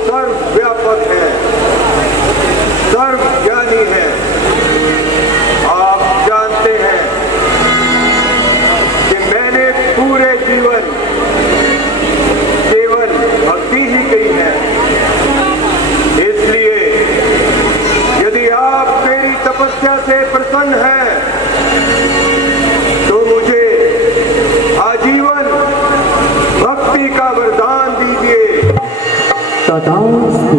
सर्वव्यापक है, सर्वज्ञानी है। आप जानते हैं कि मैंने पूरे जीवन केवल भक्ति ही की है। इसलिए यदि आप मेरी तपस्या से प्रसन्न हैं तो मुझे आजीवन भक्ति का वरदान दीजिए। तथास्तु।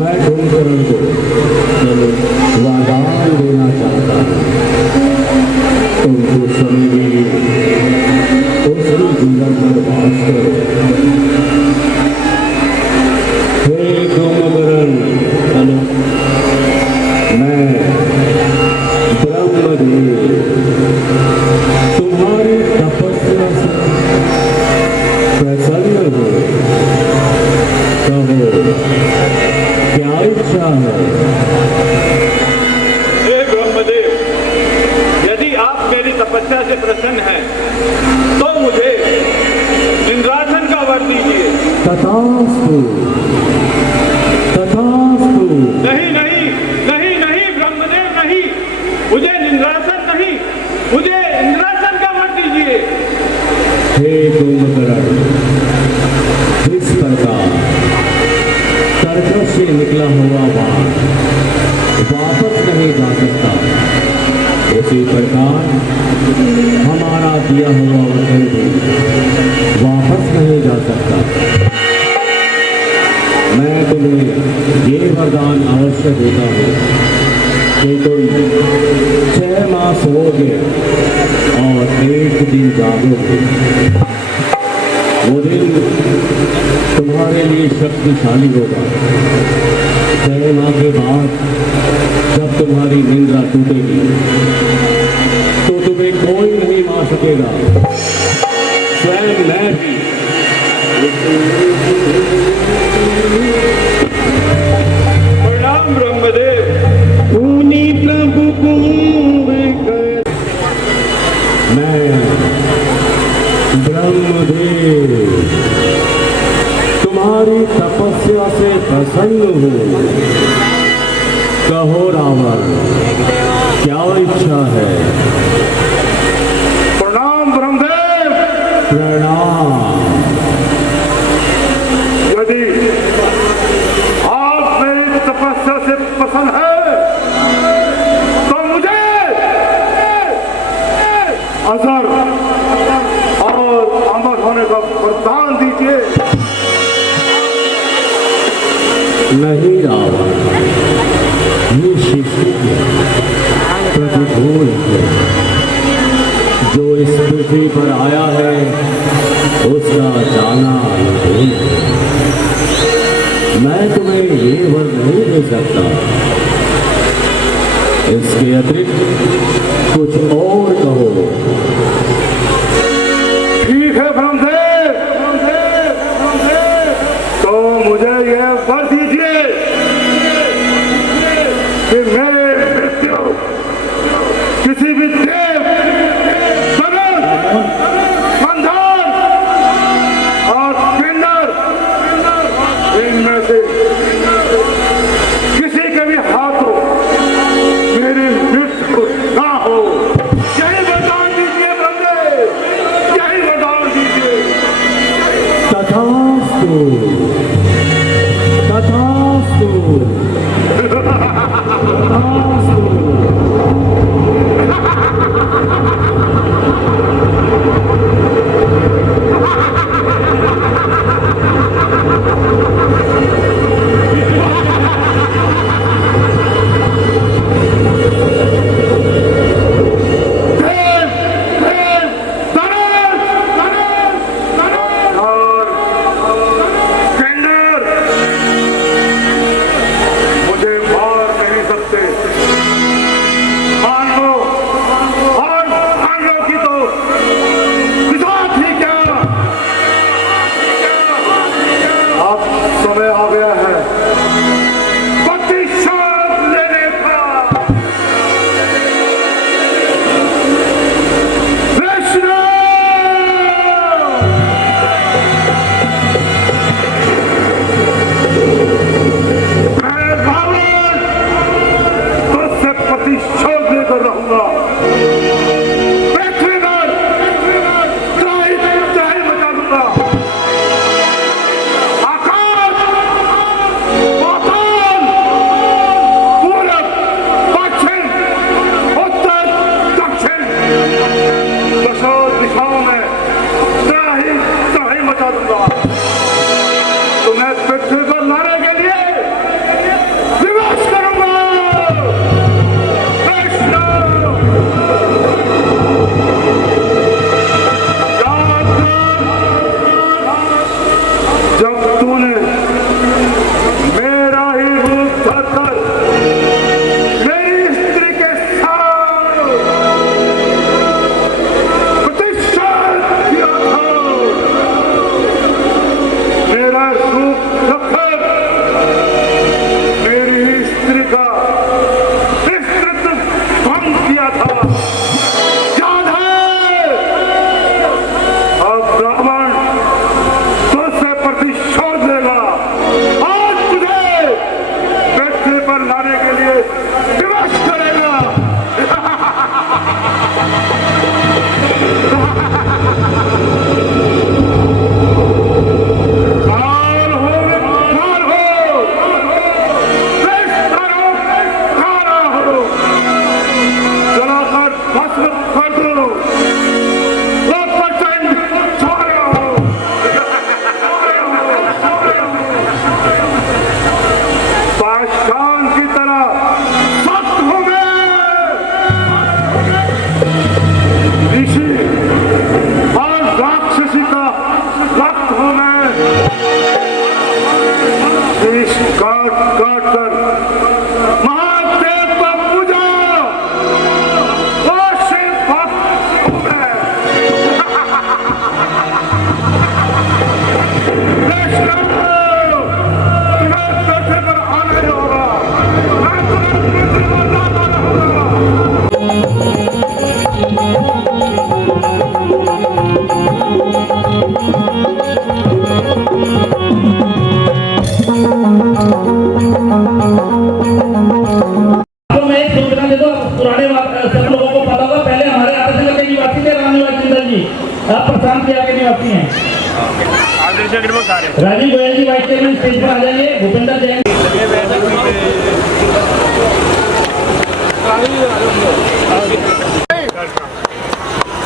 मैं कुंभकर्ण को वरदान देना चाहता हूँ। उनको सभी उसकी जीवन पर वास करो। हे कुंभकर्ण, मैं ब्रह्मदेव तुम्हारी तपस्या से प्रसन्न हूँ। कहो क्या इच्छा है? हे ब्रह्मदेव, यदि आप मेरी तपस्या से प्रसन्न हैं तो मुझे इंद्रासन का वर दीजिए। तथास्तु, तथास्तु। नहीं नहीं नहीं नहीं ब्रह्मदेव, नहीं, मुझे इंद्रासन नहीं, मुझे इंद्रासन का वर दीजिए। हे कुंभकर्ण, इस प्रकार तरकश से निकला हुआ बाण वापस नहीं जा सकता, उसी प्रकार हमारा दिया हुआ वचन भी वापस नहीं जा सकता। मैं तुम्हें ये वरदान अवश्य देता हूँ कि तुम 6 माह सोओगे और 1 दिन जागोगे। वो दिन तुम्हारे लिए शक्तिशाली होगा। 6 माह के बाद जब तुम्हारी निंद्रा टूटेगी तो तुम्हें कोई नहीं मार सकेगा, स्वयं मैं भी। प्रणाम ब्रह्मदेव। ऊनी प्रभु कुंभकर्ण, मैं ब्रह्मदेव तुम्हारी तपस्या से प्रसन्न हूँ। कहो रावण, क्या इच्छा है? प्रणाम ब्रह्मदेव। प्रणाम। यदि आप मेरी तपस्या से प्रसन्न हैं तो मुझे अजर और अमर होने का वरदान दीजिए। नहीं रावण, ये शिशु प्रतिकूल है। जो इस पृथ्वी पर आया है उसका जाना अनुकूल है। मैं तुम्हें ये वर नहीं दे सकता। इसके अतिरिक्त कुछ और कहो। ठीक है ब्रह्मदेव, तो मुझे यह वर दीजिए कि मेरे मृत्यु किसी भी देव, संधान और किन्नर इनमें से किसी के भी हाथों मेरी मृत्यु ना हो। पृथ्वी पर लाने के लिए विवश करूंगा। कृष्ण जब तूने मेरा ही रूप धरकर मेरी स्त्री के साथ प्रतिशोध किया था, मेरा रूप रखकर मेरी ही स्त्री का विस्तृत भंग किया था, याद है? अब ब्राह्मण तुझसे प्रतिशोध लेगा। आज तुझे पृथ्वी पर लाने के लिए विवश करेगा। काल हो काल हो, श्रेष्ठ करो, काला हो, जलाकर भस्म कर दो, वो प्रचंड छोड़ो। पाषाण की तरह सख्त हो गए ऋषि और राक्षसी का रक्त हो गए। शीश काट काट कर महादेव का पूजा और शिव भक्त हो गए। कृष्ण पृथ्वी पर आना ही होगा। मैं तुरंत पृथ्वी पर लाना होगा। तो मैं एक सूचना दे दूं, पुराने सब लोगों को पता होगा, पहले हमारे आरएसएस के निवासी थे रामनिवास जिंदल जी, अब प्रशांत किया के निवासी हैं। राजीव गोयल जी वाइस चेयरमैन स्टेज पर आ जाइए। भूपेंद्र जैन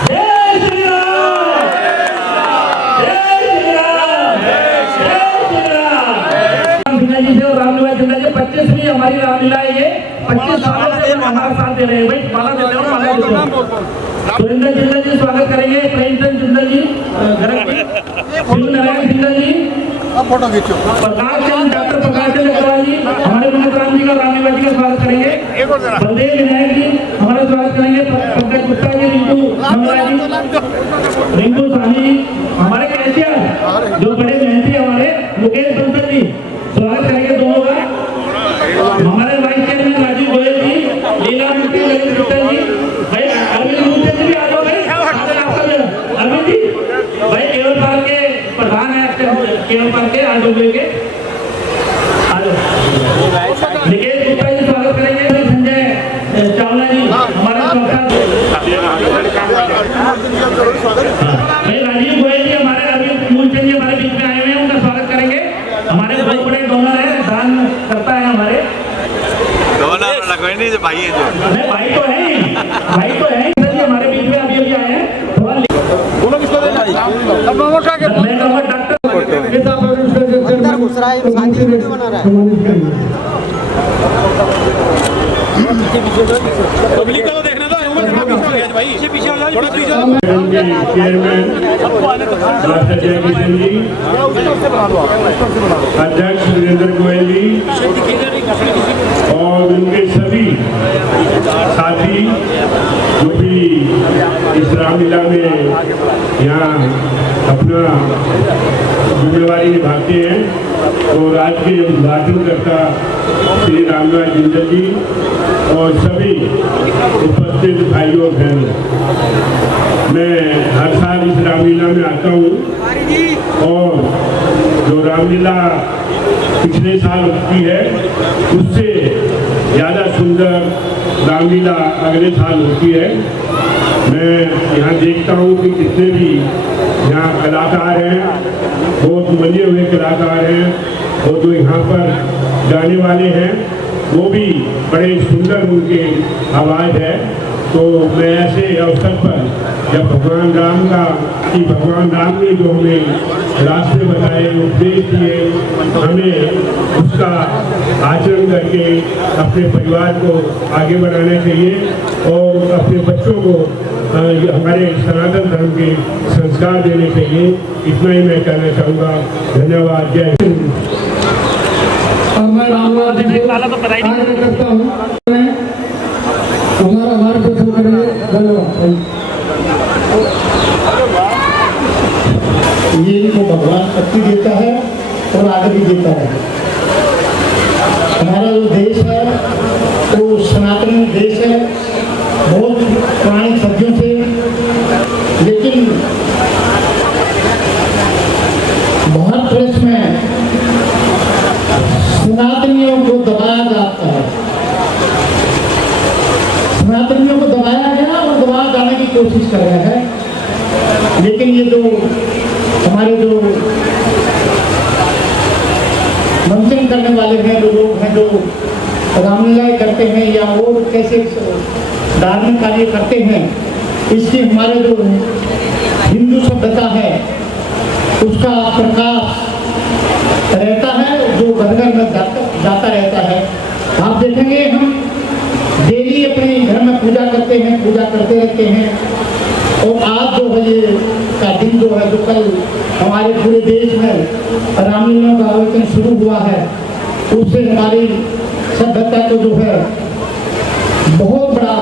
जय श्री राम, जय श्री राम, जय श्री राम। सिन्हा जी से और रामनिवास जिंदल जी 25वीं हमारी रामलीला है। ये 25 सालों से हमारा साथ दे रहे हैं। भाई माला देते हो, माला देते हो। सुरेंद्र जिंदल जी स्वागत करेंगे, प्रेमचंद जिंदल जी, शिव नारायण जिंदल जी, फोटो खींचो। प्रकाश चंद, डॉक्टर प्रकाश चंद अग्रवाल जी हमारे विनोद जी का, रामनिवास जी का स्वागत करेंगे। बलदेव विनायक जी हमारा स्वागत करेंगे। पंकज गुप्ता जी, रिंकू मंगला जी, रिंकू साहनी, हमारे कैशियर जो बड़े मेहनती हमारे मुकेश बंसल जी स्वागत करेंगे दोनों का। हमारे वाइस चेयरमैन राजीव गोयल जी, लीला मूर्ति, ललित गुप्ता जी, भाई अरविंद मूर्ति जी भी आ जाओ भाई। अरविंद जी भाई केवल पार्क के प्रधान है, केवल पार्क के आज के आ जाओ। निकेश गुप्ता जी स्वागत करेंगे। संजय चावला जी हमारे भाई राजीव गोयल जी हमारे, अरविंद मूलचंद जी हमारे बीच में आए हुए हैं, उनका स्वागत करेंगे। हमारे बहुत बड़े डोनर है, दान करता है हमारे। नहीं भाई है जो नहीं भाई तो है ही, भाई तो है ही। हमारे बीच में अभी अभी आए हैं। थोड़ा दोनों किसको देना? अब दोनों का के मैं कहूँगा अंदर घुस रहा है, शादी वीडियो बना रहा है। पब्लिक को देखना था भाई, इससे पीछे हो जाओ, थोड़ा पीछे चेयरमैन मास्टर जयकिशन जी, अध्यक्ष वीरेंद्र गोयल जी और उनके सभी साथी जो भी इस रामलीला में यहाँ अपना जिम्मेवारी निभाते हैं, और आज के उद्घाटनकर्ता श्री रामनिवास जिंदल जी और सभी उपस्थित भाइयों और बहनों, मैं हर साल इस रामलीला में आता हूँ, और जो रामलीला पिछले साल होती है उससे ज़्यादा सुंदर रामलीला अगले साल होती है। मैं यहाँ देखता हूँ कि जितने भी यहाँ कलाकार हैं, बहुत मने हुए कलाकार हैं, और जो यहाँ पर गाने वाले हैं वो भी बड़े सुंदर उनके आवाज़ है। तो मैं ऐसे अवसर पर जब भगवान राम ने जो हमें रास्ते बताए, उपदेश दिए, हमें उसका आचरण करके अपने परिवार को आगे बढ़ाना चाहिए और अपने बच्चों को हमारे सनातन धर्म के संस्कार देने चाहिए। इतना ही मैं कहना चाहूँगा। धन्यवाद। जय हिंद। और मैं रामनाथ जी को आग्रह करता हूँ हमारा मार्गदर्शन करेंगे। धन्यवाद। ये इनको भगवान शक्ति देता है और आगे भी देता है। हमारा जो देश है वो सनातन देश है, बहुत पुरानी सदियों से, लेकिन भारतवर्ष में सनातनियों को दबाया जाता है। सनातनियों को दबाया गया और दबाया जाने की कोशिश कर रहा है। लेकिन ये जो हमारे जो मंचन करने वाले हैं, जो लोग हैं जो रामलीलाएं करते हैं या और कैसे धार्मिक कार्य करते हैं, इससे हमारे जो हिंदू सभ्यता है उसका प्रकाश रहता है, जो घर घर में जाता रहता है। आप देखेंगे हम डेली अपने घर में पूजा करते हैं, पूजा करते रहते हैं। और आज जो है ये का दिन जो है, जो कल हमारे पूरे देश में रामलीला का आयोजन शुरू हुआ है, उससे हमारी सभ्यता को जो है बहुत बड़ा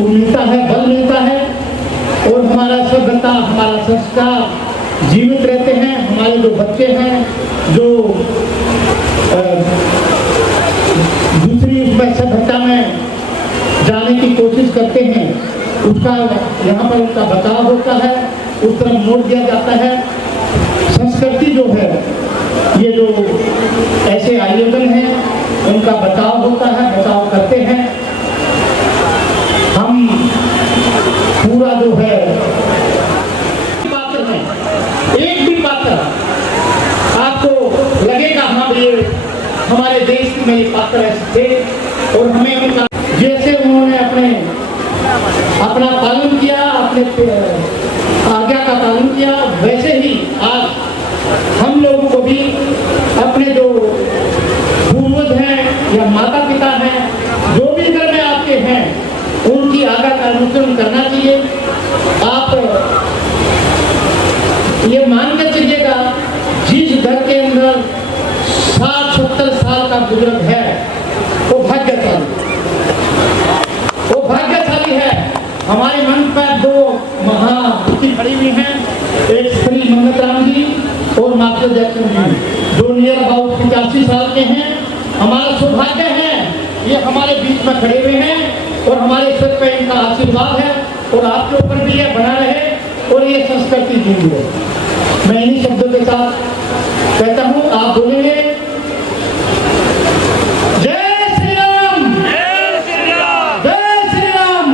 मिलता है, बल मिलता है। और हमारा सभ्यता, हमारा संस्कार जीवित रहते हैं। हमारे जो बच्चे हैं जो दूसरी उसमें सभ्यता में जाने की कोशिश करते हैं, उसका यहाँ पर उसका बचाव होता है, उस तरफ मोड़ दिया जाता है। संस्कृति जो है, ये जो ऐसे आयोजन हैं उनका बचाव होता है, बचाव करते हैं। हम पूरा जो है पात्र हैं, एक भी पात्र आपको लगेगा हाँ ये हमारे देश में ये पात्र ऐसे थे और हमें उनका जैसे उन्होंने अपना पालन किया, अपने आज्ञा का पालन किया, वैसे ही आज हम लोगों को भी अपने जो पूर्वज हैं या माता पिता हैं, जो भी घर में आपके हैं, उनकी आज्ञा का अनुसरण करना चाहिए। आप ये मान के चलिएगा, जिस घर के अंदर 60-70 साल का बुजुर्ग है वो भाग्यशाली है। हमारे मंच पर दो महामुखी खड़ी हुई हैं, एक श्री मंगतराम जी और मास्टर जैक्सन जी, जो नियर अबाउट 85 साल के हैं। हमारा सौभाग्य है ये हमारे बीच में खड़े हुए हैं और हमारे सिर पे इनका आशीर्वाद है और आपके ऊपर भी ये बना रहे और ये संस्कृति जीवी है। मैं इन्हीं शब्दों के साथ कहता हूँ, आप बोलेंगे जय श्री राम, जय श्री राम, जय श्री राम,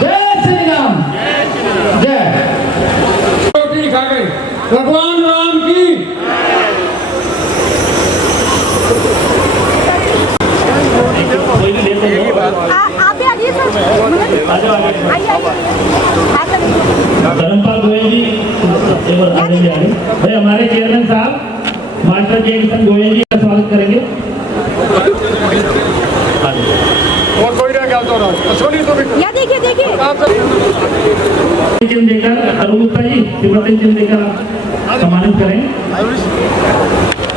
जय श्री राम, जय। रोटी खा गए भगवान राम की। आप आइए सर, धर्मपाल गोयल जी एक बार आगे आगे भाई, हमारे चेयरमैन साहब मास्टर जयकिशन गोयल जी का स्वागत करेंगे। और कोई रह गया तो अश्वनी तो भी या देखिए चिन्ह देकर अरुण गुप्ता जी श्रीमती चिन्ह देकर आप सम्मानित करें।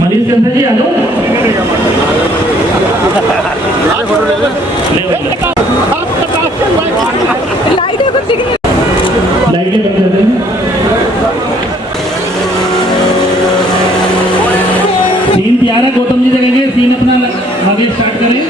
मनीष कंसर जी आ जाओ। लाइटें कुछ दिख नहीं, लाइटें बंद कर दें। सीन तैयार है, गौतम जी देखेंगे सीन अपना आगे स्टार्ट करें।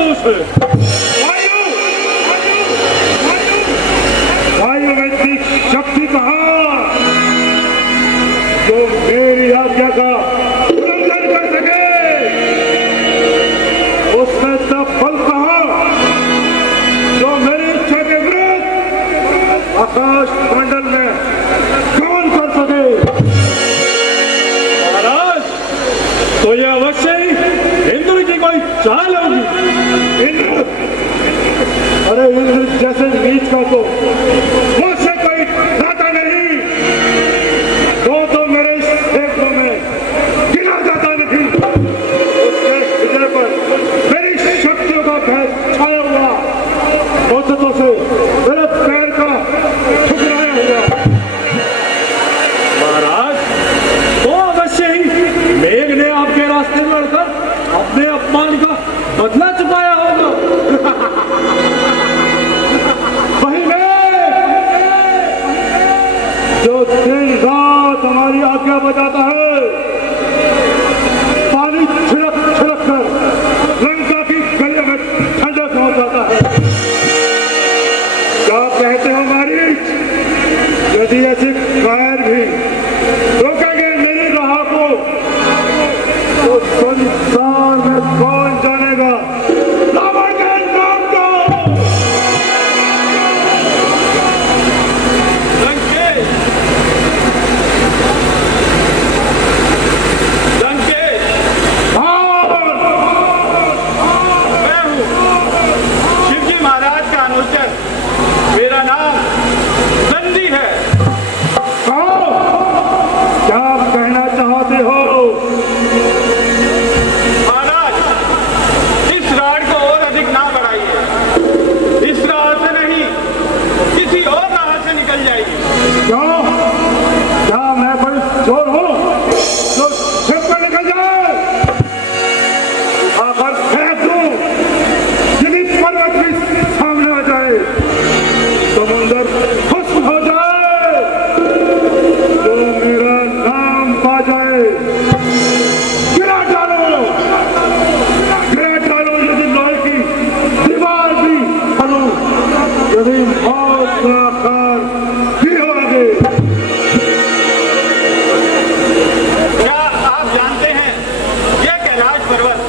उसे। वायु वैदिक शक्ति कहा जो मेरी आज्ञा का उल्लंघन कर सके, उसमें सब बल कहा जो मेरी इच्छा के विरुद्ध आकाश मंडल में गमन कर सके। महाराज, तो यह अवश्य ही इंद्र की कोई चाल होगी। इंद्र, अरे इंद्र जैसे नीच का तो मुझसे कोई नाता नहीं, तो मेरे क्षेत्रों में गिना जाता नहीं। उसके विजय पर मेरी शक्तियों का भय छाया हुआ, औसतों से मेरे पैर का ठुकराया हुआ। महाराज, तो अवश्य ही मेघ ने आपके रास्ते में लड़कर अपने अपमान का बदला चुकाया होगा। वही मैं जो दिन रात हमारी आज्ञा बजाता है, पानी छिड़क छिड़क कर लंका की गलियों में ठंडक पहुंचाता है। क्या कहते हो मारी, यदि ऐसे कायर भी रोकेंगे मेरी राह को, तो संसार में कौन जानेगा रावण के नाम को। लंकेश, लंकेश, मैं हूँ शिवजी महाराज का अनुचर। मेरा नाम नंदी है। क्या कहना चाहते हो? महाराज, इस राड को और अधिक ना बढ़ाइए। इस राह से नहीं, किसी और राह से निकल जाइए। क्यों? क्या मैं कोई चोर हूँ जो छिप कर निकल जाए? अगर फेंक दूं, यदि पर्वत भी सामने आ जाए, समुंदर खुश्क हो जाए, तो मेरा नाम पा जाए, गिरा डालो, यदि लोहे की दीवार भी फलूं, यदि मौत का आकार भी हो आगे। क्या आप जानते हैं, यह कैलाश पर्वत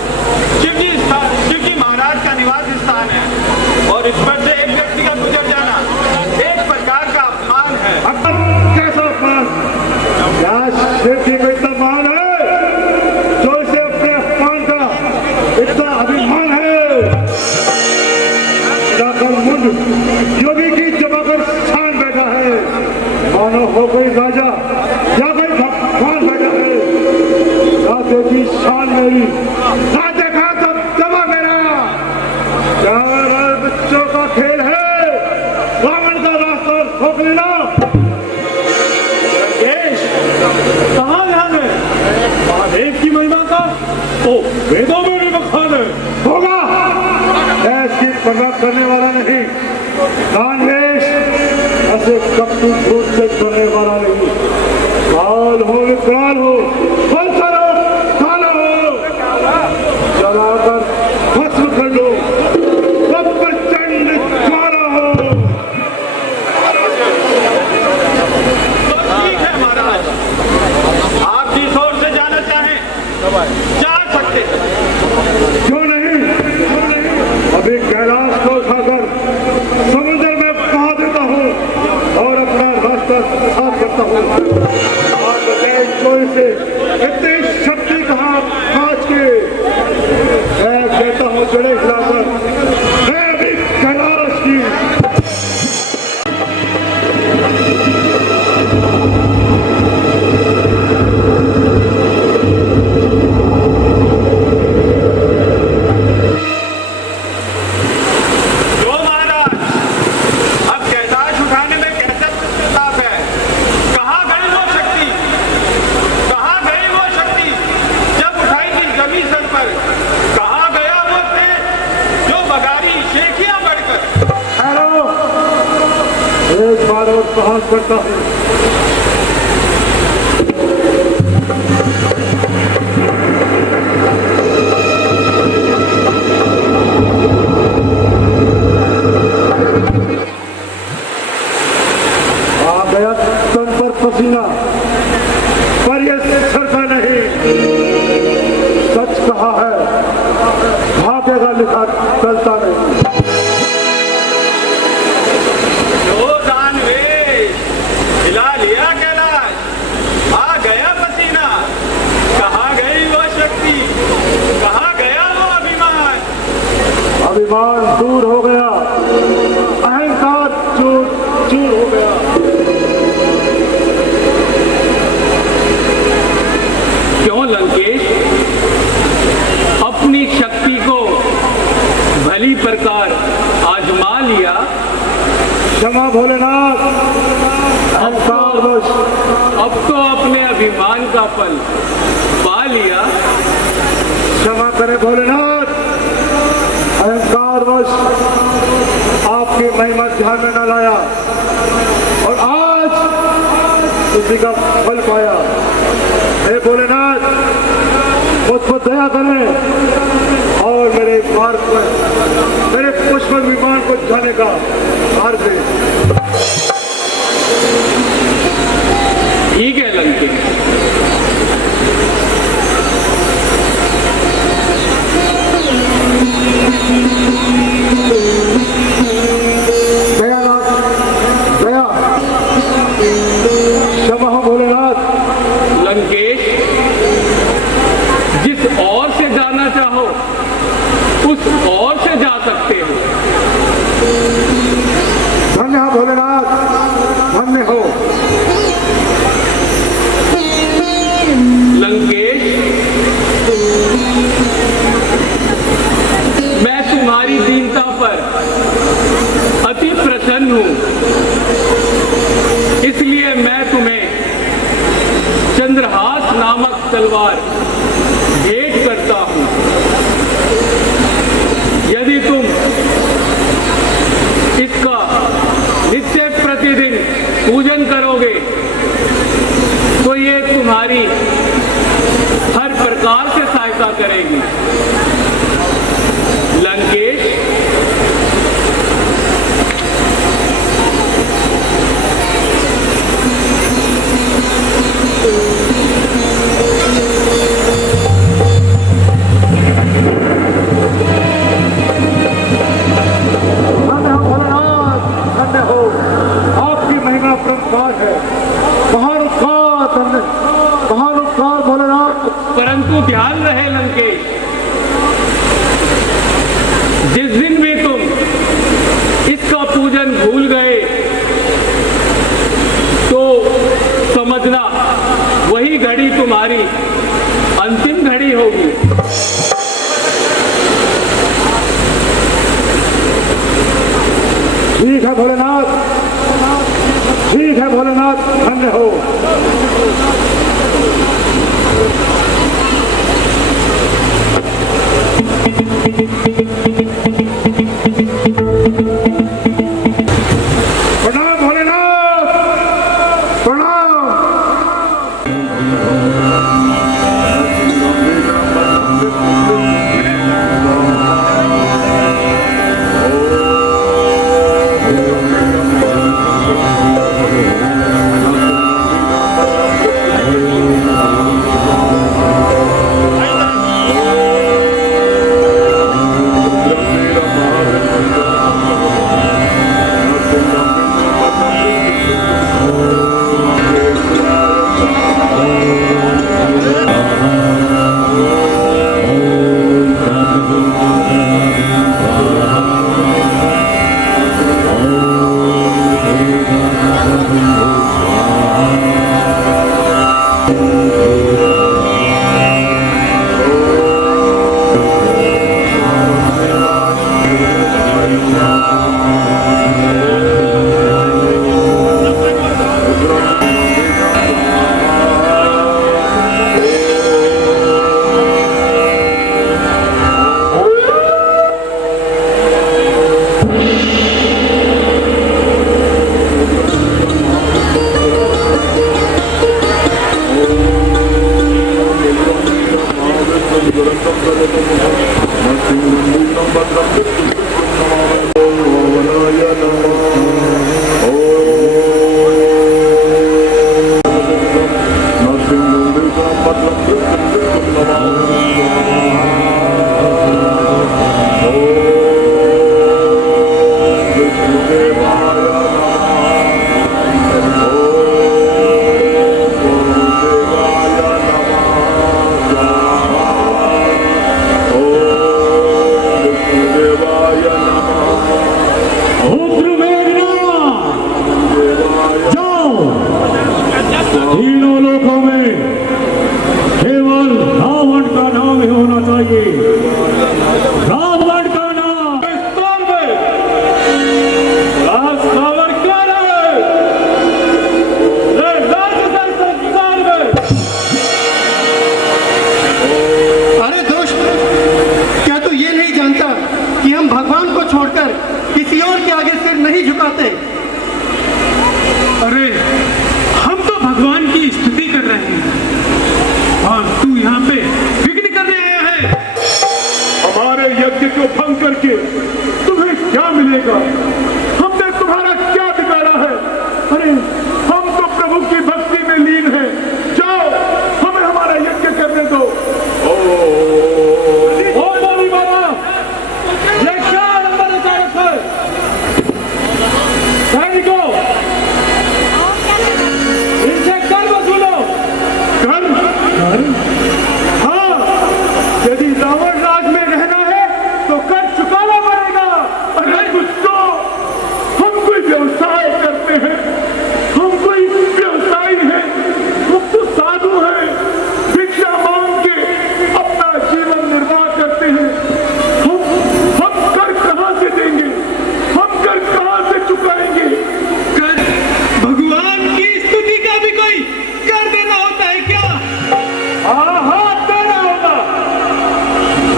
शिवजी महाराज का निवास स्थान है, और इस पर से एक व्यक्ति का गुजर जाना एक प्रकार का अपमान है। अब कैसा अपमान? क्या शिव जी को इतना मान है जो इसे अपने अपमान का इतना अभिमान है? जाकर मुंड योगी की जमाकर छान बैठा है, मानो हो कोई राजा या कोई भगवान बैठा है। ना देखी शान मेरी, ना देखा तो दबा मेरा। क्या बच्चों का खेल है रावण का रास्ता रोक लेना? लंकेश, कहाँ ध्यान है? महादेव की महिमा का तो वेदों में भी बखान है। होगा, ऐसी परवाह करने वाला नहीं। दानवेश ऐसे कपटू भूत से करने वाला नहीं। काल हो विकराल हो, फलसर हो, काला हो, जलाकर भस्म कर लो, सब प्रचंड ज्वाला हो। तो ठीक है महाराज, आप जिस ओर से जाना चाहें जा सकते हैं। क्यों नहीं? अभी कैलाश को उठाकर समुद्र में बहा देता हूँ और अपना रास्ता साफ करता हूँ। आप बताए कोई से इतनी शक्ति कहाँ आज के? मैं कहता हूँ जड़े हिलाकर मैं अभी कैलाश की एक बार और प्रहार करता हूँ। अभिमान दूर हो गया, अहंकार चूर चूर हो गया। क्यों लंकेश, अपनी शक्ति को भली प्रकार आजमा लिया? क्षमा भोलेनाथ, अहंकारवश अब तो अपने अभिमान का फल पा लिया। क्षमा करें भोलेनाथ, अहंकारवश आपकी महिमा ध्यान में न लाया और आज उसी का फल पाया। हे भोलेनाथ, मुझ पर दया करें और मेरे मार्ग पर, मेरे पुष्प विमान को जाने का मार्ग दें। ठीक है लंकेश, दया क्षमा हो भोलेनाथ। लंकेश, जिस ओर से जाना चाहो उस ओर से जा सकते हो। धन्य हो भोलेनाथ, धन्य हो। लंकेश, मैं तुम्हारी दीनता पर अति प्रसन्न हूं, इसलिए मैं तुम्हें चंद्रहास नामक तलवार भेंट करता हूं। यदि तुम इसका नित्य प्रतिदिन पूजन करोगे तो ये तुम्हारी हर प्रकार से सहायता करेगी। लंकेश, धन्य हो भोलेनाथ, धन्य हो। आपकी महिमा परम्पार है। महान उपकार भोलेनाथ। परंतु ध्यान रहे लंकेश, जिस दिन भी तुम इसका पूजन भूल गए तो समझना वही घड़ी तुम्हारी अंतिम घड़ी होगी। ठीक है भोलेनाथ, ठीक है भोलेनाथ, धन्य हो। प्रणाम भोलेनाथ, प्रणाम। छोड़कर किसी और के आगे सिर नहीं झुकाते। अरे हम तो भगवान की स्तुति कर रहे हैं और तू यहाँ पे विघ्न करने आया है। हमारे यज्ञ को भंग करके तुम्हें क्या मिलेगा? हमने तुम्हारा क्या बिगाड़ा है? अरे हम तो प्रभु की भक्ति में लीन हैं। जाओ, हमें हमारा यज्ञ करने दो। ओ बोली बाबा, ये क्या नंबर अचानक है? सैनिकों, इनसे कर वसूलो। कर? हाँ, यदि रावण राज में रहना है तो कर चुकाना पड़ेगा। अरे कुछ हम कोई व्यवसाय करते हैं, हम कोई व्यवसायी हैं, हम तो साधु हैं, भिक्षा मांग के अपना जीवन निर्वाह करते हैं। हम कर कहां से देंगे? हम कर कहां से चुकाएंगे? कर भगवान की स्तुति का भी कोई कर देना होता है क्या? हाँ हाँ, देना होगा,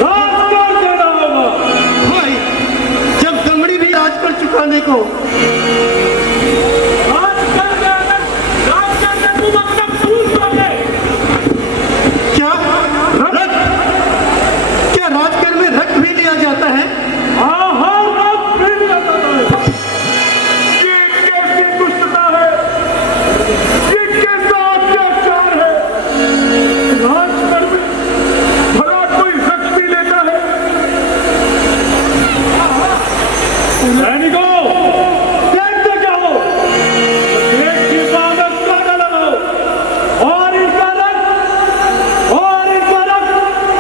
राजकर देना होगा। भाई, जब दमड़ी भी राजकर चुकाने को तुम अपना फूल दोगे। क्या रक्त? क्या राजकर में रक्त भी लिया जाता है? हाँ हाँ, रक्त भी लिया जाता है। ये कैसी दुष्टता है? ये कैसा अत्याचार है? राजकर में भला कोई रक्त भी लेता है? सैनिकों, देखते जाओ, देश की हिफाजत करने लगो और इनका रक्त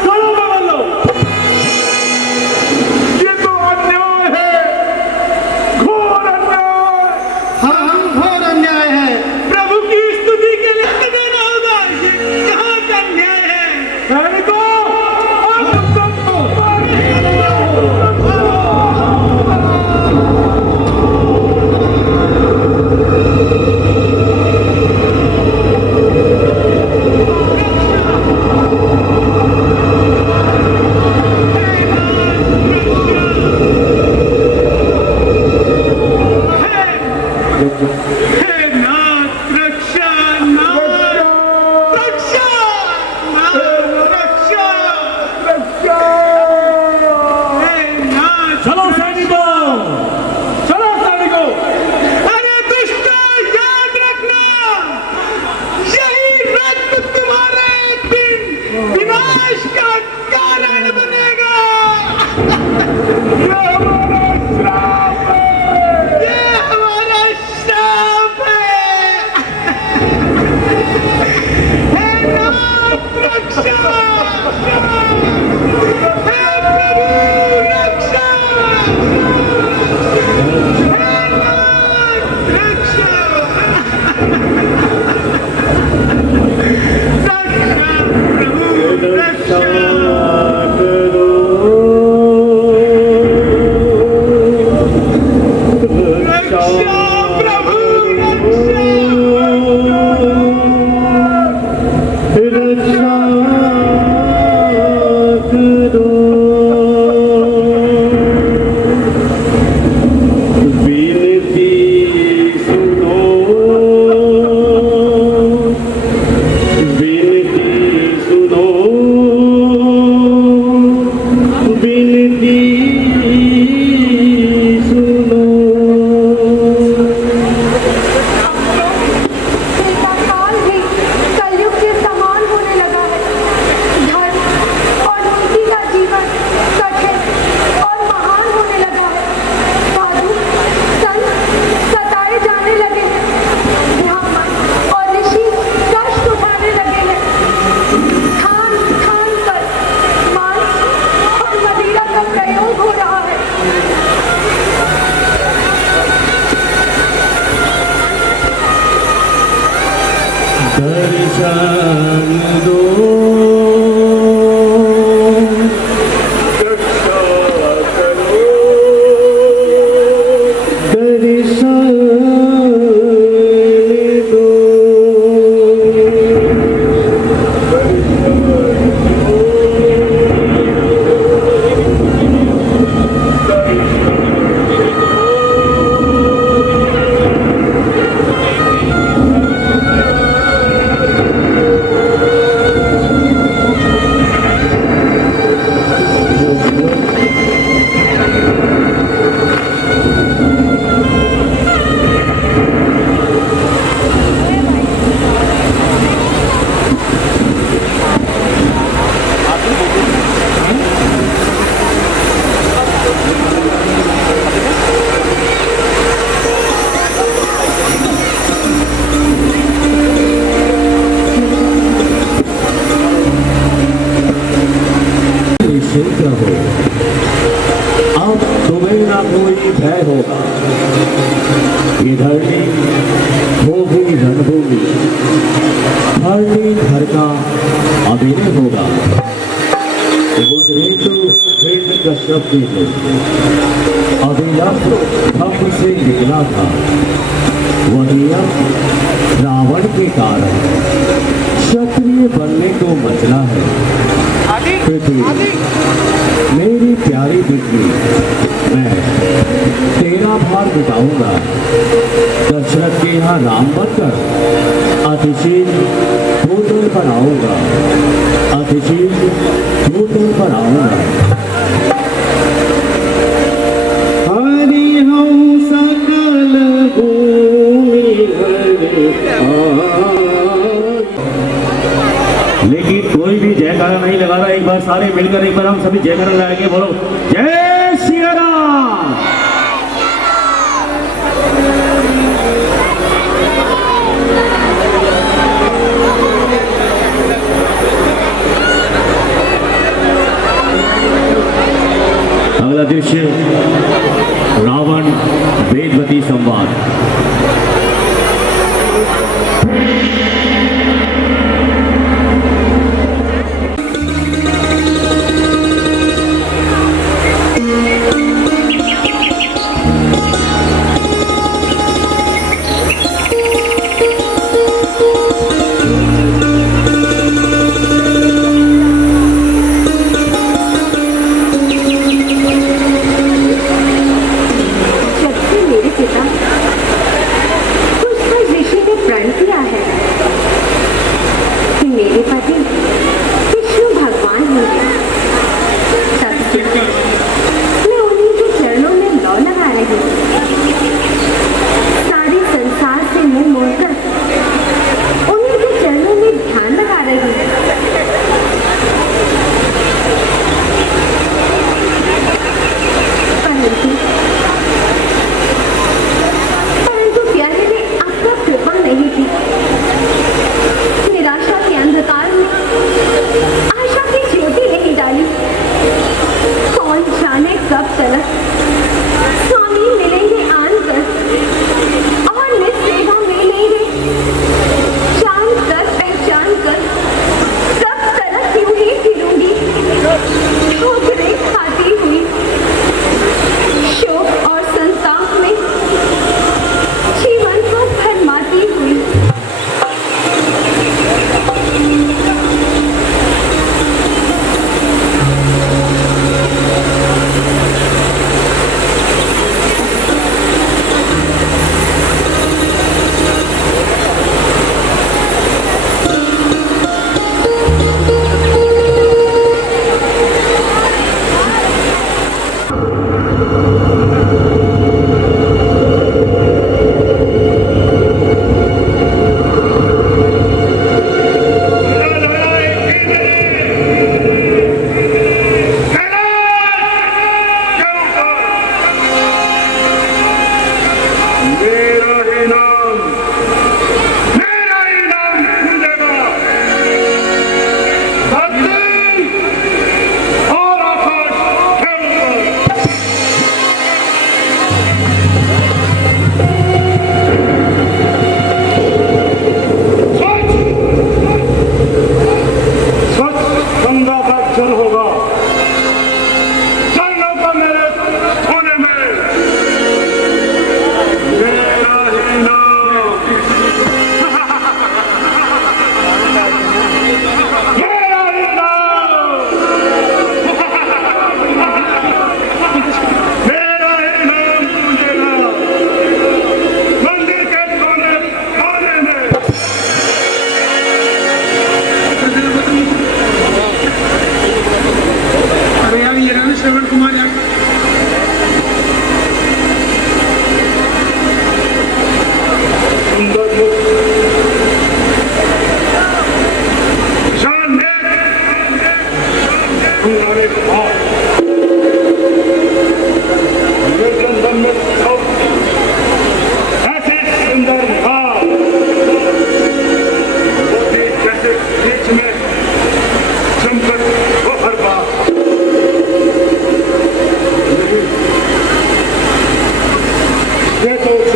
गलों में बन लो। ये तो अन्याय है, घोर अन्याय। हाँ, घोर अन्याय है। प्रभु की स्तुति के लिए देना होगा। ये कहाँ का न्याय है? सैनिकों, हे नाथ रक्षा, नाथ रक्षा, नाथ रक्षा, हे नाथ। चलो सैनिकों, चलो सैनिकों। अरे दुष्टों, याद रखना, यही रक्त तुम्हारे एक दिन विनाश का कारण बनेगा। ये हमारा श्राप है। ये हमारा श्राप है। हे नाथ रक्षा, हे प्रभु रक्षा, हे नाथ रक्षा, रक्षा प्रभु रक्षा। रक्षा प्रभु रक्षा। इनका काल भी कलयुग के समान होने लगा है। धर्म और नीति का जीवन कठिन और महान होने लगा है। साधु संत सताए जाने लगे हैं। ब्राह्मण और ऋषि कष्ट उठाने लगे हैं। खान खान कर मांस और मदिरा का प्रयोग हो रहा है। दर्शन दो दर्शन अब तुम्हें ना कोई भय होगा। ये धरती होगी रणभूमि, धरती घर का अभिनय होगा। तो कश्यप की हो अभिनव धम्म से निकला था, वही अब रावण के कारण क्षत्रिय बनने को मचला है। पृथ्वी मेरी प्यारी पृथ्वी, मैं तेरा भार मिटाऊंगा। दशरथ के यहाँ राम बनकर अतिशील पुत्र बनाऊंगा, अतिशील पुत्र बनाऊंगा। लेकिन कोई भी जयकारा नहीं लगा रहा। एक बार सारे मिलकर एक बार हम सभी जयकारा लगाएंगे। बोलो जय श्री राम। अगला दृश्य रावण वेदवती संवाद।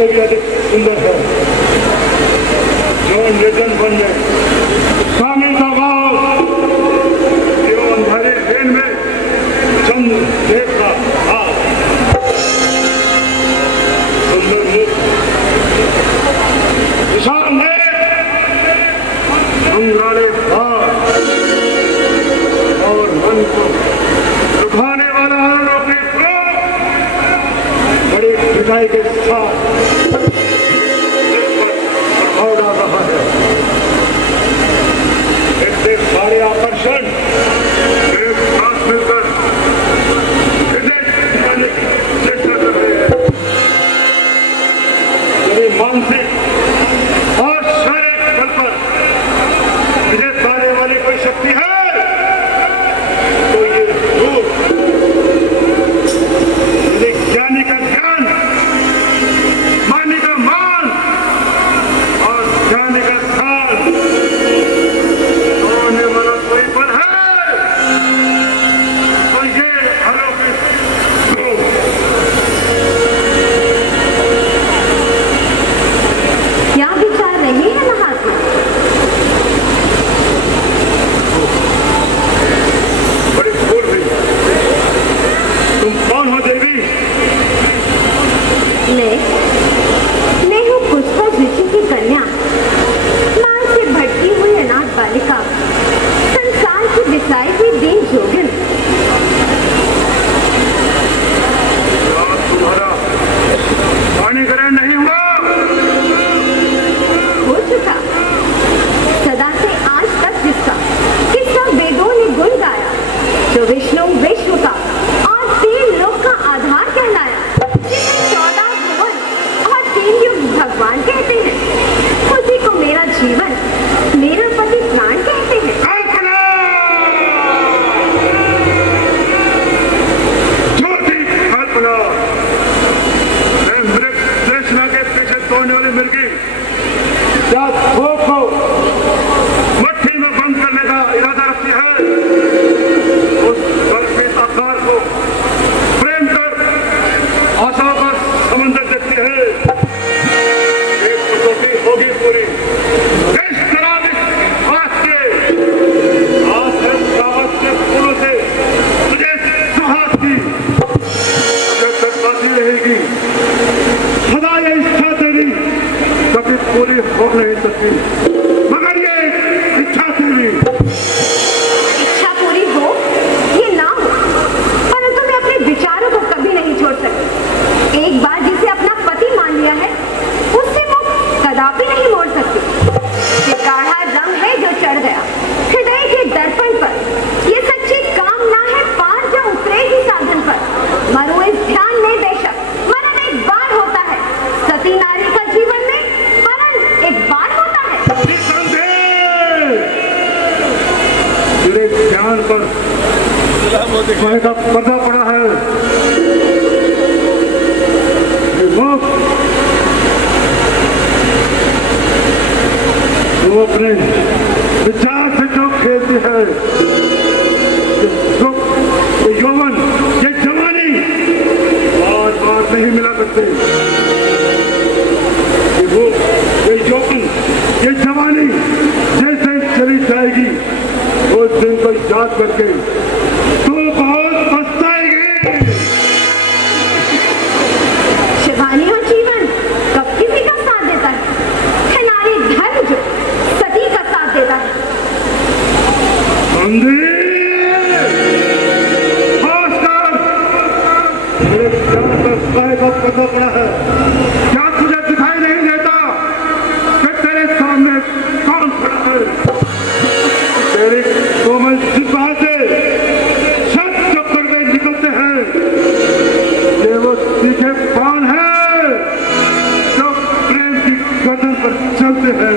से भी अधिक सुंदर है। जो निर्जन वन में स्वामी का भाव एवं अंधारे ट्रेन में चंद्र देव का भाव, सुंदर मुख, विशाल नेत्र, अंगारे भाव और मन को लुभाने वाला अलौकिक रूप बड़ी विदाई के साथ भाव डाल रहा है। इतने सारे आकर्षण एक साथ मिलकर हृदय दिखाने की चेष्टा कर रहे हैं। यदि मानसिक और शारीरिक बल पर विजय पाने वाली कोई शक्ति है तो ये रूप, यदि ज्ञानी का ज्ञान, मानी का मान और ज्ञानी का ध्यान होने वाला कोई बल है तो ये अलौकिक रूप। क्या विचार रहे हैं महात्मा? बड़ी भूल हुई। तुम कौन हो देवी? मैं हूँ पुष्पा ऋषि की कन्या, माँ से भटकी हुई अनाथ बालिका, संसार की बिसाई हुई दीन जोगिन। आज तुम्हारा पानी ग्रहण नहीं हुआ। हो चुका। सदा से आज तक जिसका किस्सा वेदों ने गुण गाया, जो विष्णु विश्व का और 3 लोक का आधार कहलाया, जिसे 14 भुवन और 3 युग भगवान कहते हैं, उसी को मेरा जीवन, मेरा पति प्राण कहते हैं। कल्पना! झूठी कल्पना! मैं मृग तृष्णा के पीछे दौड़ने वाली मिर्गी क्या भोग को मट्टी में बंद करने का इरादा रखती है? उस कल्पित आकार को प्रेम कर आशाओं का समंदर देखती है। एक कसौटी होगी पूरी। इस तरह इस बात के आज है सावत के फूलों से तुझे सुहास की जब तक बाती रहेगी, सदा ये इच्छा तेरी कभी पूरी हो नहीं सकती, मगर ये इच्छा तेरी इच्छा पूरी हो ये ना हो, परंतु मैं अपने विचारों को कभी नहीं छोड़ सकती। एक बार जिसे अपना पति मान लिया है, उससे मुख कदापि नहीं मोड़ सकती। ये गाढ़ा रंग है जो चढ़ गया हृदय के दर्पण पर, ये सच्ची कामना है पार जो उतरेगी साधन पर। मरो इस ध्यान में बेशक, मरण एक बार होता है, सती नारी का जीवन में मरण एक बार होता है। निसंदेह तेरे ध्यान पर समय का पर्दा पड़ा है। ये मुख वो अपने विचार से जो खेलती है, ये सुख, ये यौवन, ये जवानी बार बार नहीं मिला करते। ये वो, ये यौवन, ये जवानी जैसे चली जाएगी उस दिन को याद करके तो बहुत पछताएगी। शिवानी और जीवन कब किसी का साथ देता है नारी धर्म जो सती का साथ देता है। मेरे ध्यान पर साए का पर्दा पड़ा है। क्या तुझे दिखाई नहीं देता कि तेरे सामने कौन खड़ा है? तेरी कोमल जिह्वा से शब्द चक्कर में निकलते हैं। ये वो तीखे पान है जो प्रेम की गर्दन पर चलते हैं।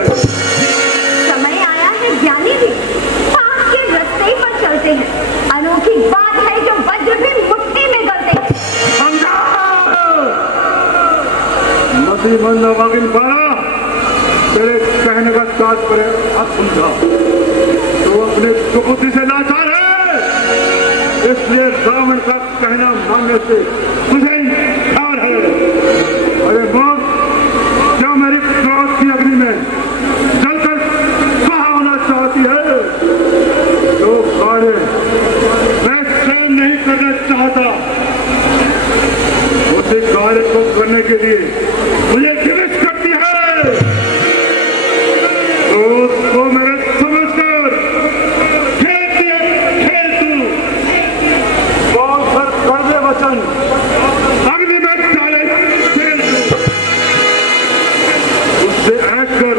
समय आया है ज्ञानी भी पाप के रास्ते पर चलते हैं। अनोखी बात है जो वज्र भी मुट्ठी में गलते हैं। नदी मंदा वागिन बारा तेरे कहने का तात्पर्य अब समझा। तो अपने सुबुद्धि से लाचार है, इसलिए रावण का कहना मानने से तुझे इंकार है। अरे मौत कार्य को करने के लिए मुझे गिरफ्त करती है तो उसको मेरे समझकर खेल तू बहुत सर कर दे वचन अग्नि में डाले खेल तू उससे ऐश कर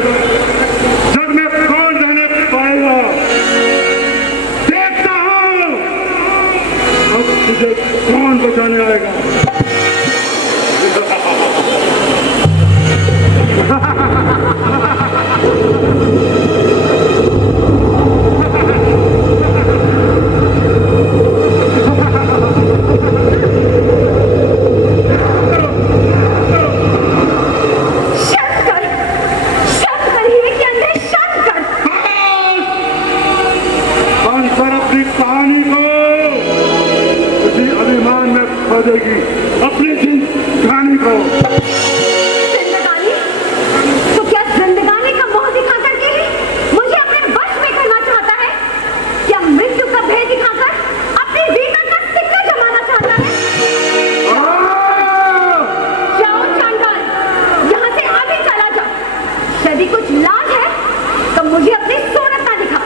जग में कौन रहने पाएगा देखता हूं अब तुझे कौन बचाने आएगा। अपनी कहानी को उसी अभिमान में खो देगी अपनी कहानी को। जिंदगानी तो क्या जिंदगानी का मोह दिखा करके ही मुझे अपने वश में करना चाहता है? क्या मृत्यु का भय दिखाकर अपनी वीरता का सिक्का जमाना चाहता है? जाओ चांडाल, यहाँ से आगे चला जाओ। यदि कुछ लाज है तो मुझे अपनी सूरत ना दिखा।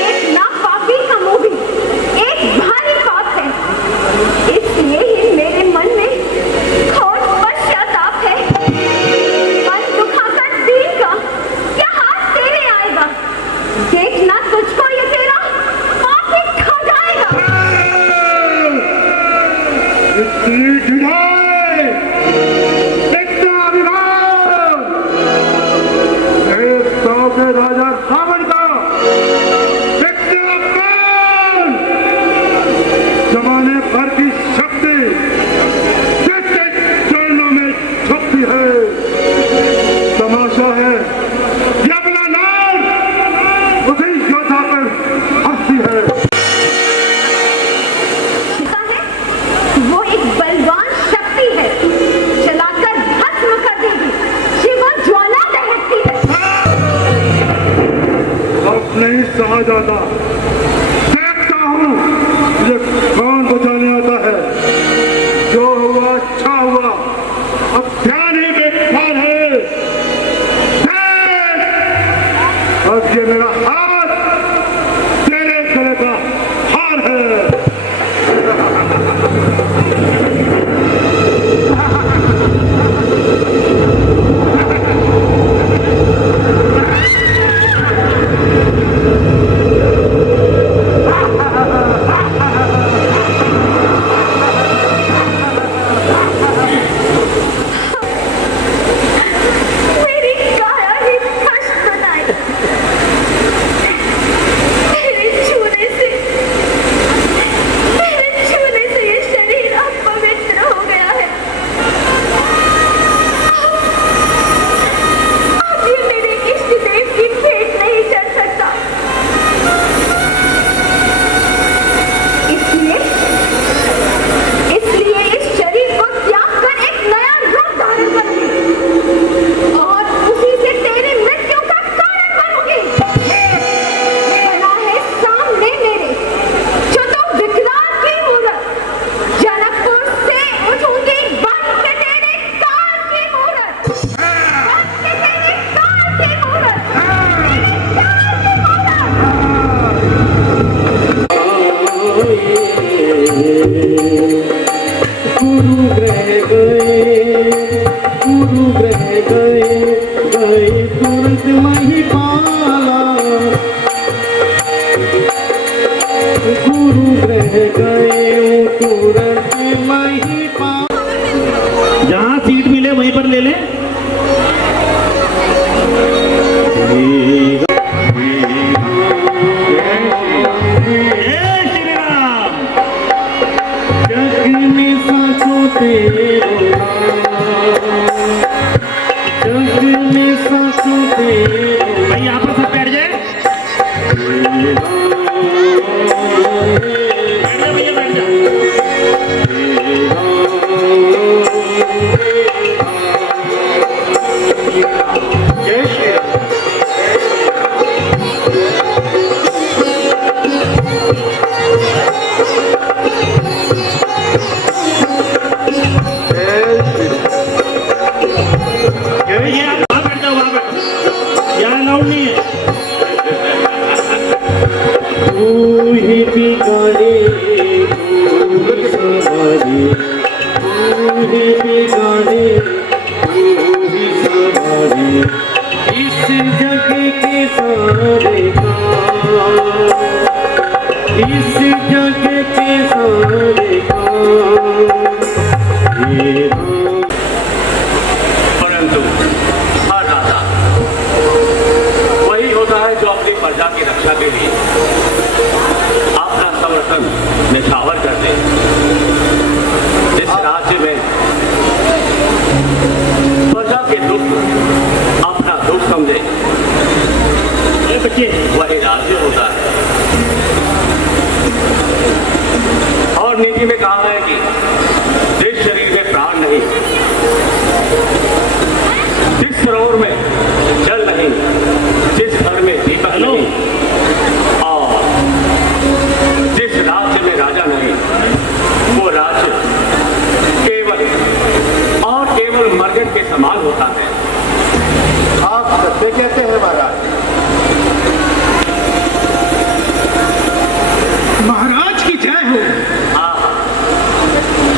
एक नापाकी का मुंह भी एक भारी पाप है, इसलिए ही मेरे मन में खोट पश्चाताप है। मन दुखाकर दीन का क्या हाथ तेरे आएगा? देखना तुझको ये तेरा पाप ही खा जाएगा। इतनी ढिलाई, इतना अभिमान, एक सौ के राजा रावण का इतना अपमान, जमाने भर की शक्ति जिसके चरणों में झुकती है। तमाशा है ये अपना नाम उसी योद्धा पर हंसती है। पता है, वो एक बलवान शक्ति है, चलाकर भस्म कर देगी। शिवा ज्वाला दहकती है। अब नहीं सहा जाता, देखता हूँ मुझे कौन बचाने आता है। जो हुआ अच्छा हुआ, अब ध्यान ही बेकार है। देख, अब ये मेरा हाथ तेरे गले का हार है। मेरी काया ही फर्स्ट बनाई। मेरे छूने से ये शरीर अब पवित्र हो गया है। अब ये मेरे इष्ट देव की भेंट नहीं चढ़ सकता। इसलिए इस शरीर को त्याग कर एक नया रूप धारण करूंगी और उसी से तेरी मृत्यु का कारण बनूंगी। बना है सामने मेरे जो तो विकराल की मूरत, जनकपुर से उठूंगी बन के तेरे काल की मूरत, बन के तेरे काल की मूरत, तेरे काल की मूरत। गुरु ग्रह गए तुरंत महिपाला। गुरु ग्रह गए तुरंत महिपाला। जहाँ सीट मिले वहीं पर ले ले। जय श्री राम। जग में सासों तेरो जग में सासों तेरो। भाई यहाँ पर सब बैठ जाए। बैठ जा भैया, बैठ जा। तुम्हें बिगाड़े तू ही सवारे इस जग के सारे काम, इस जग के सारे काम। परंतु हर राजा वही होता है जो अपनी प्रजा की रक्षा के लिए अपना समर्थन निछावर कर दे। जिस राज्य में प्रजा के दुख अपना दुख समझे वही राज्य होता है। और नीति में कहा है कि जिस शरीर में प्राण नहीं, जिस सरोवर में जल नहीं, जिस घर में दीपक नहीं और जिस राज्य में राजा नहीं, वो राज्य केवल और केवल मरघट के समान होता है। आप सत्य कहते हैं महाराज। महाराज की जय हो।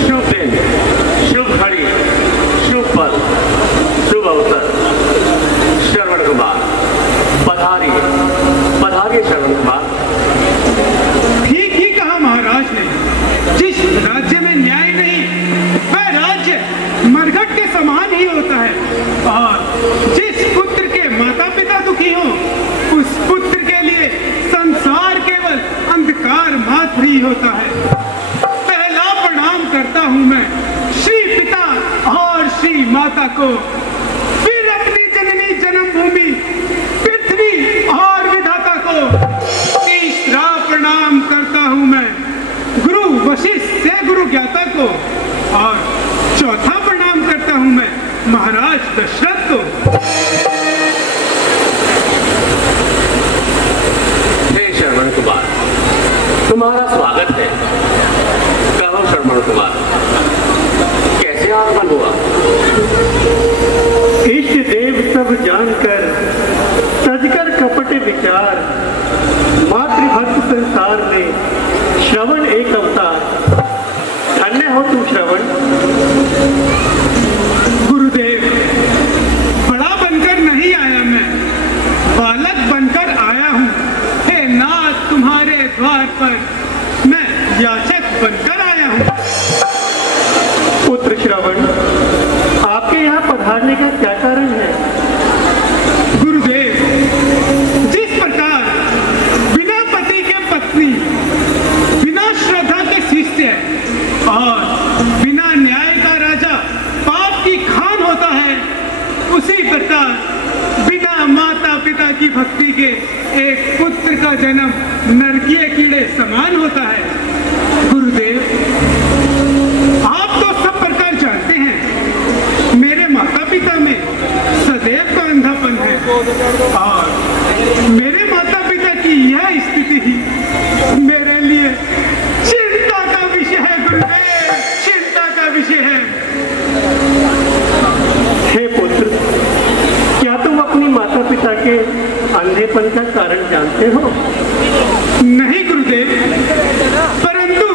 शुभ दिन, शुभ घड़ी, शुभ पल, शुभ अवसर। श्रवण कुमार पधारिए, पधारिए श्रवण कुमार। ठीक ही कहा महाराज ने। जिस राज्य में न्याय नहीं वह राज्य मरघट के समान ही होता है। और जिस पुत्र के माता पिता दुखी हो उस पुत्र के लिए संसार केवल अंधकार मात्र ही होता है। पहला प्रणाम करता हूँ मैं श्री पिता और श्री माता को, फिर अपनी जननी जन्मभूमि पृथ्वी और विधाता को। तीसरा प्रणाम करता हूँ मैं गुरु वशिष्ठ से गुरु ज्ञाता को। और चौथा प्रणाम करता हूँ मैं महाराज दशरथ को। हे श्रवण कुमार, तुम्हारा स्वागत है। कहो श्रवण कुमार, कैसे आगमन हुआ? इष्ट देव सब जानकर सजकर कपट विचार, मातृभक्त संसार में श्रवण एक अवतार। धन्य हो तुम श्रवण। गुरुदेव, बड़ा बनकर नहीं आया मैं, बालक बनकर आया हूँ। हे नाथ, तुम्हारे द्वार पर मैं याचक बनकर आया हूँ। पुत्र श्रवण, आपके यहाँ पधारने का क्या कारण है? गुरुदेव, जिस प्रकार बिना पति के पत्नी, बिना श्रद्धा के शिष्य और बिना न्याय का राजा पाप की खान होता है, उसी प्रकार बिना माता पिता की भक्ति के एक पुत्र का जन्म नरकीय कीड़े समान होता है। गुरुदेव, आप तो सब प्रकार जानते हैं मेरे माता पिता में सदैव का अंधापन है। और मेरे माता पिता की यह स्थिति ही मेरे लिए चिंता का विषय है। गुरुदेव, चिंता का विषय है। हे पुत्र, क्या तुम अपनी माता पिता के अंधेपन का कारण जानते हो? नहीं गुरुदेव, परंतु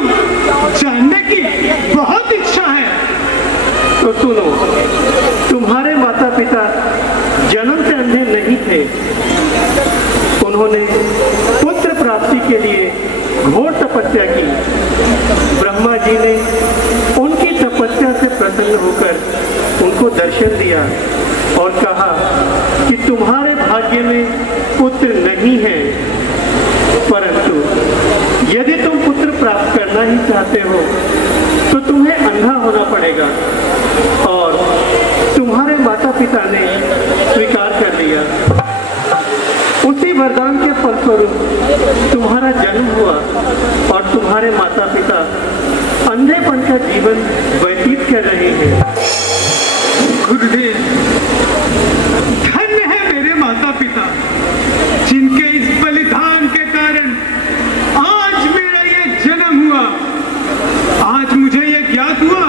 जानने की बहुत इच्छा है। तो सुनो, तुम्हारे माता पिता जन्म से अंधे नहीं थे। उन्होंने पुत्र प्राप्ति के लिए घोर तपस्या की। ब्रह्मा जी ने उनकी तपस्या से प्रसन्न होकर उनको दर्शन दिया और कहा कि तुम्हारे भाग्य में पुत्र नहीं है, परंतु यदि तुम पुत्र प्राप्त करना ही चाहते हो तो तुम्हें अंधा होना पड़ेगा। और तुम्हारे माता पिता ने स्वीकार कर लिया। उसी वरदान के फलस्वरूप तुम्हारा जन्म हुआ और तुम्हारे माता पिता अंधेपन का जीवन व्यतीत कर रहे हैं। गुरुदेव, धन्य है मेरे माता पिता, जिनके इस बलिदान के कारण आज मेरा ये जन्म हुआ। आज मुझे ये ज्ञात हुआ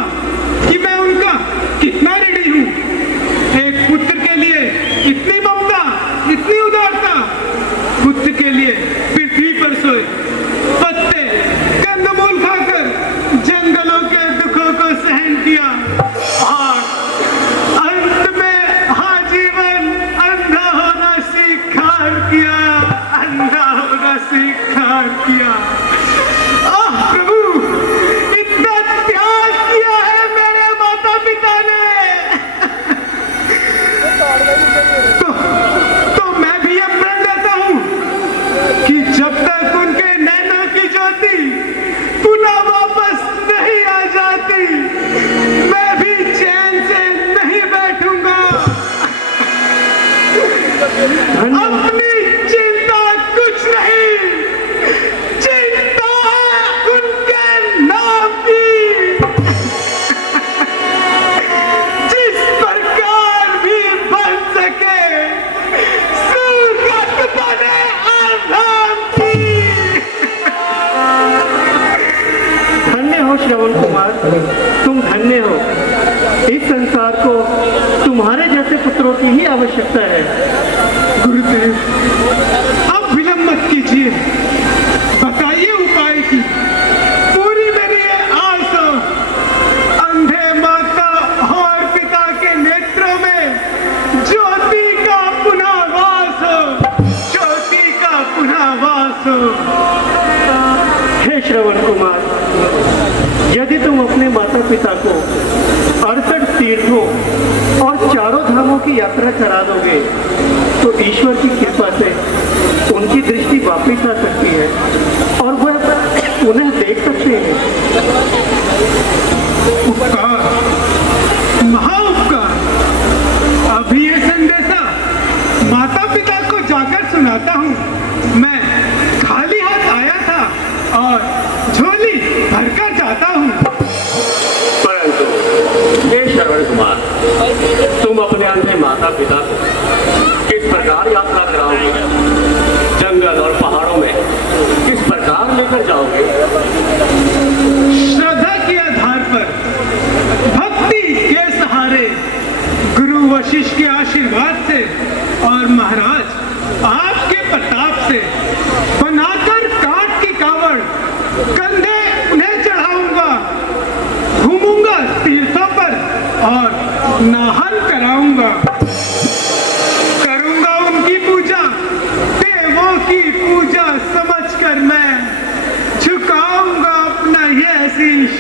कि मैं उनका कितना ऋणी हूँ। एक पुत्र के लिए इतनी ममता, इतनी उदारता, पुत्र के लिए पृथ्वी पर सोए, पत्ते कंदमूल खाकर जंगलों के दुखों को सहन किया। आवश्यकता है? गुरुदेव, अब विलंब मत कीजिए, बताइए उपाय की। पूरी मेरी ये आस हो, अंधे माता और पिता के नेत्रों में ज्योति का पुनः वास हो, ज्योति का पुनः वास हो। हे श्रवण कुमार, यदि तुम अपने माता पिता को 68 तीर्थों और चारों धामों की यात्रा करा दोगे तो ईश्वर की कृपा से उनकी दृष्टि वापस आ सकती है और वह उन्हें देख सकते हैं। उपकार, महाउपकार। अभी ये संदेशा माता पिता को जाकर सुनाता हूँ। मैं खाली हाथ आया था और झोली भरकर जाता हूँ। परंतु हे श्रवण कुमार, तुम अपने अंधे माता पिता को किस प्रकार यात्रा कराओगे? जंगल और पहाड़ों में किस प्रकार लेकर जाओगे? श्रद्धा के आधार पर, भक्ति के सहारे, गुरु वशिष्ठ के आशीर्वाद से और महाराज आपके प्रताप से बनाकर काठ की कावड़ कंधे उन्हें चढ़ाऊंगा, घूमूंगा तीर्थों पर और नाहन कराऊंगा, करूंगा उनकी पूजा, देवों की पूजा समझकर मैं झुकाऊंगा अपना यह शीश,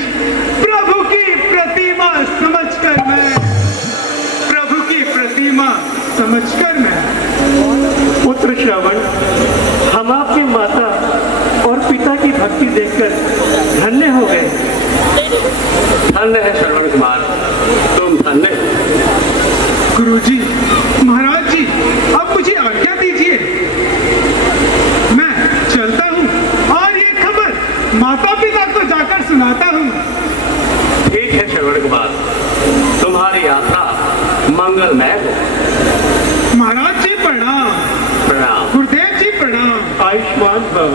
प्रभु की प्रतिमा समझकर मैं, प्रभु की प्रतिमा समझकर मैं। पुत्र श्रवण, हम आपके माता और पिता की भक्ति देखकर धन्य हो गए। धन्य है श्रवण कुमार, तुम धन्य हो। गुरुजी, महाराज जी, अब मुझे आज्ञा दीजिए, मैं चलता हूँ और ये खबर माता पिता को जाकर सुनाता हूँ। ठीक है श्रवण कुमार, तुम्हारी यात्रा मंगलमय हो। महाराज जी प्रणाम। प्रणाम। गुरुदेव जी प्रणाम। आयुष्मान भव।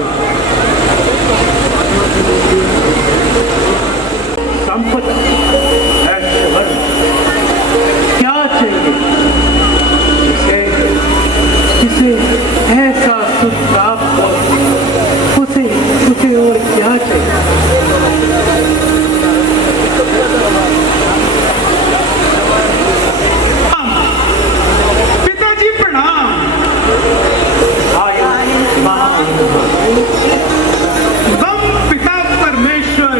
संपत्ति, ऐश्वर्य, क्या चाहिए? जिसे ऐसा सुख प्राप्त हो, उसे और क्या चाहिए? पिताजी प्रणाम। बम पिता परमेश्वर,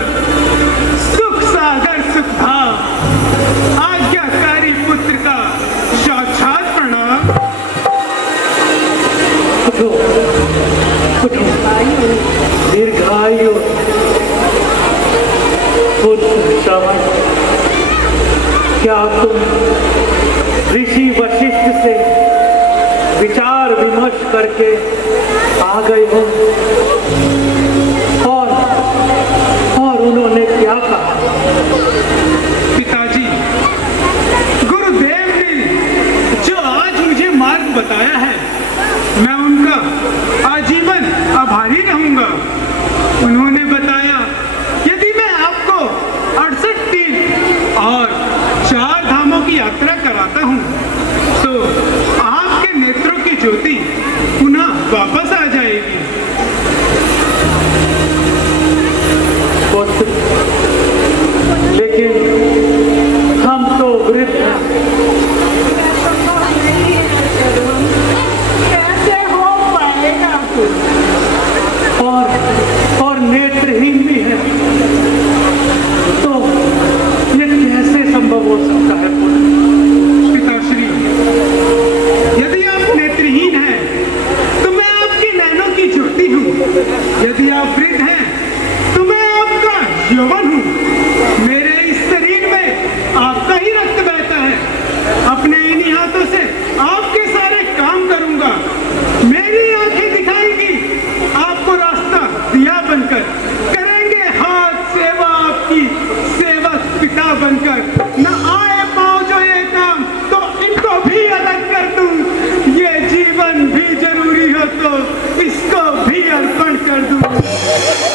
सुख सागर सुख धाम, आज्ञाकारी पुत्र का साक्षात प्रणाम। दीर्घायु पुत्र श्रवण, क्या तुम ऋषि वशिष्ठ से विचार विमर्श करके आ गए हो? और उन्होंने क्या कहा? पिताजी, गुरुदेव ने जो आज मुझे मार्ग बताया है, मैं उनका आजीवन आभारी रहूंगा। उन्होंने बताया, यदि मैं आपको 68 तीर्थ और 4 धामों की यात्रा कराता हूँ तो आपके नेत्रों की ज्योति पुनः वापस आ जाएगी। पुत्र, लेकिन हम तो वृद्ध हैं। कैसे हो पाएगा? और नेत्रहीन भी है, तो ये कैसे संभव हो सकता है? पिताश्री, यदि आप नेत्रहीन हैं तो मैं आपके नैनों की ज्योति हूँ। यदि आप वृद्ध हैं तो मैं आपका यौवन हूँ। मेरे इस शरीर में आपका ही रक्त बहता है। अपने इन्हीं हाथों से आपके सारे काम करूंगा। मेरी आंखें दिखाएंगी आपको रास्ता दिया बनकर, करेंगे हाथ सेवा आपकी, सेवक पिता बनकर। न आए पाओ जो ये काम तो इनको भी अलग कर दूं। ये जीवन भी जरूरी हो तो इसको भी अर्पण कर दूं,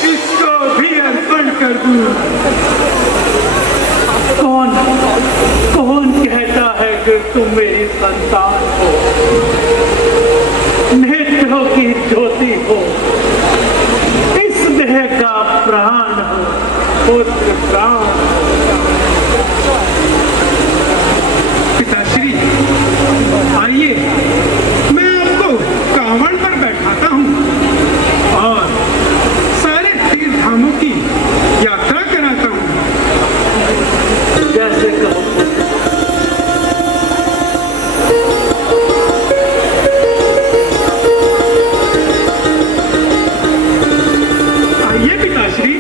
इसको भी अर्पण कर दूं। कौन कहता है कि तुम मेरी संतान? कहो पुत्र। आइए पिताश्री।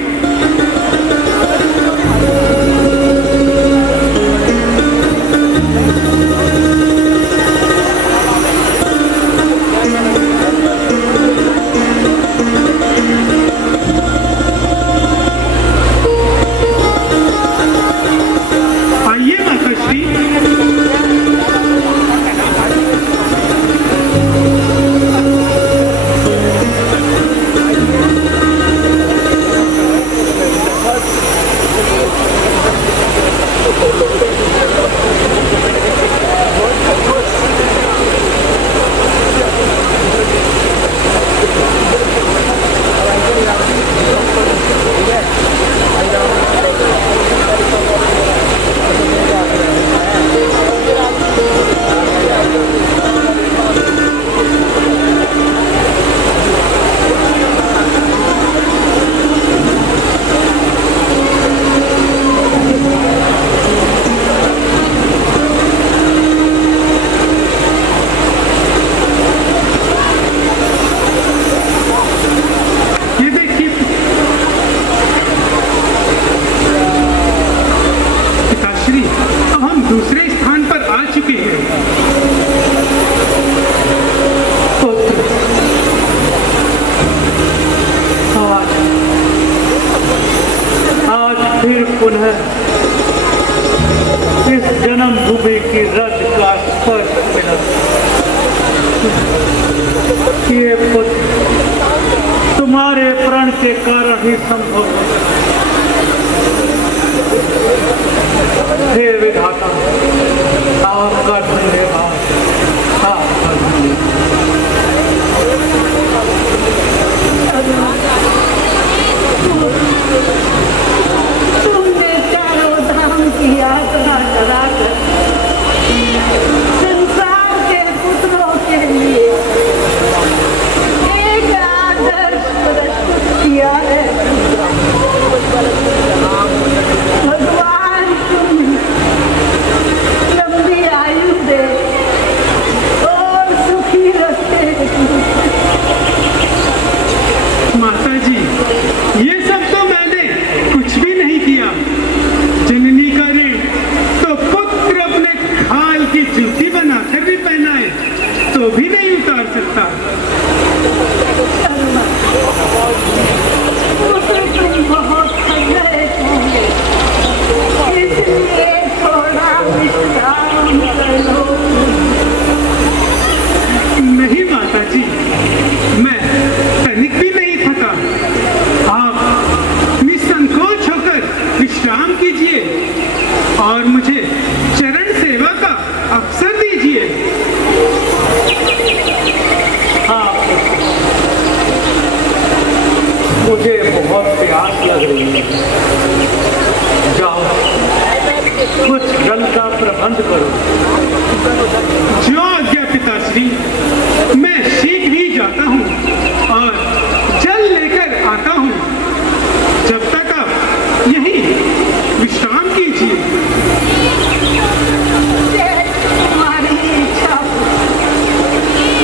आइए माताश्री। ये देखिए पिताश्री, अब हम दूसरे स्थान पर आ चुके हैं। पुत्र, आज फिर पुनः इस जन्मभूमि की रज का स्पर्श मिला। ये पुत्र तुम्हारे प्रण के कारण ही संभव हो। हे विधाता, आपका धन्यवाद, आपका धन्यवाद। तुमने चारों धाम की यात्रा कराकर संसार के पुत्रों के लिए एक आदर्श प्रस्तुत किया है। भगवान तुम्हें लंबी आयु दे और सुखी रखे। माता जी, ये सब तो मैंने कुछ भी नहीं किया। जननी का ऋण तो पुत्र अपने खाल की जूती बनाकर भी पहनाए तो भी नहीं उतार सकता। पुत्र तुम बहुत थक गए होंगे, इसलिए थोड़ा विश्राम कर लो। नहीं माता जी, मैं तनिक भी नहीं थका। आप निसंकोच होकर विश्राम कीजिए और मुझे चरण सेवा का अवसर दीजिए। हाँ, मुझे बहुत प्यास लग रही है। जाओ, कुछ जल का प्रबंध करो। जो आज्ञा पिताश्री, मैं शीघ्र ही जाता हूँ और जल लेकर आता हूँ। जब तक आप यहीं विश्राम कीजिए। तुम्हारी इच्छा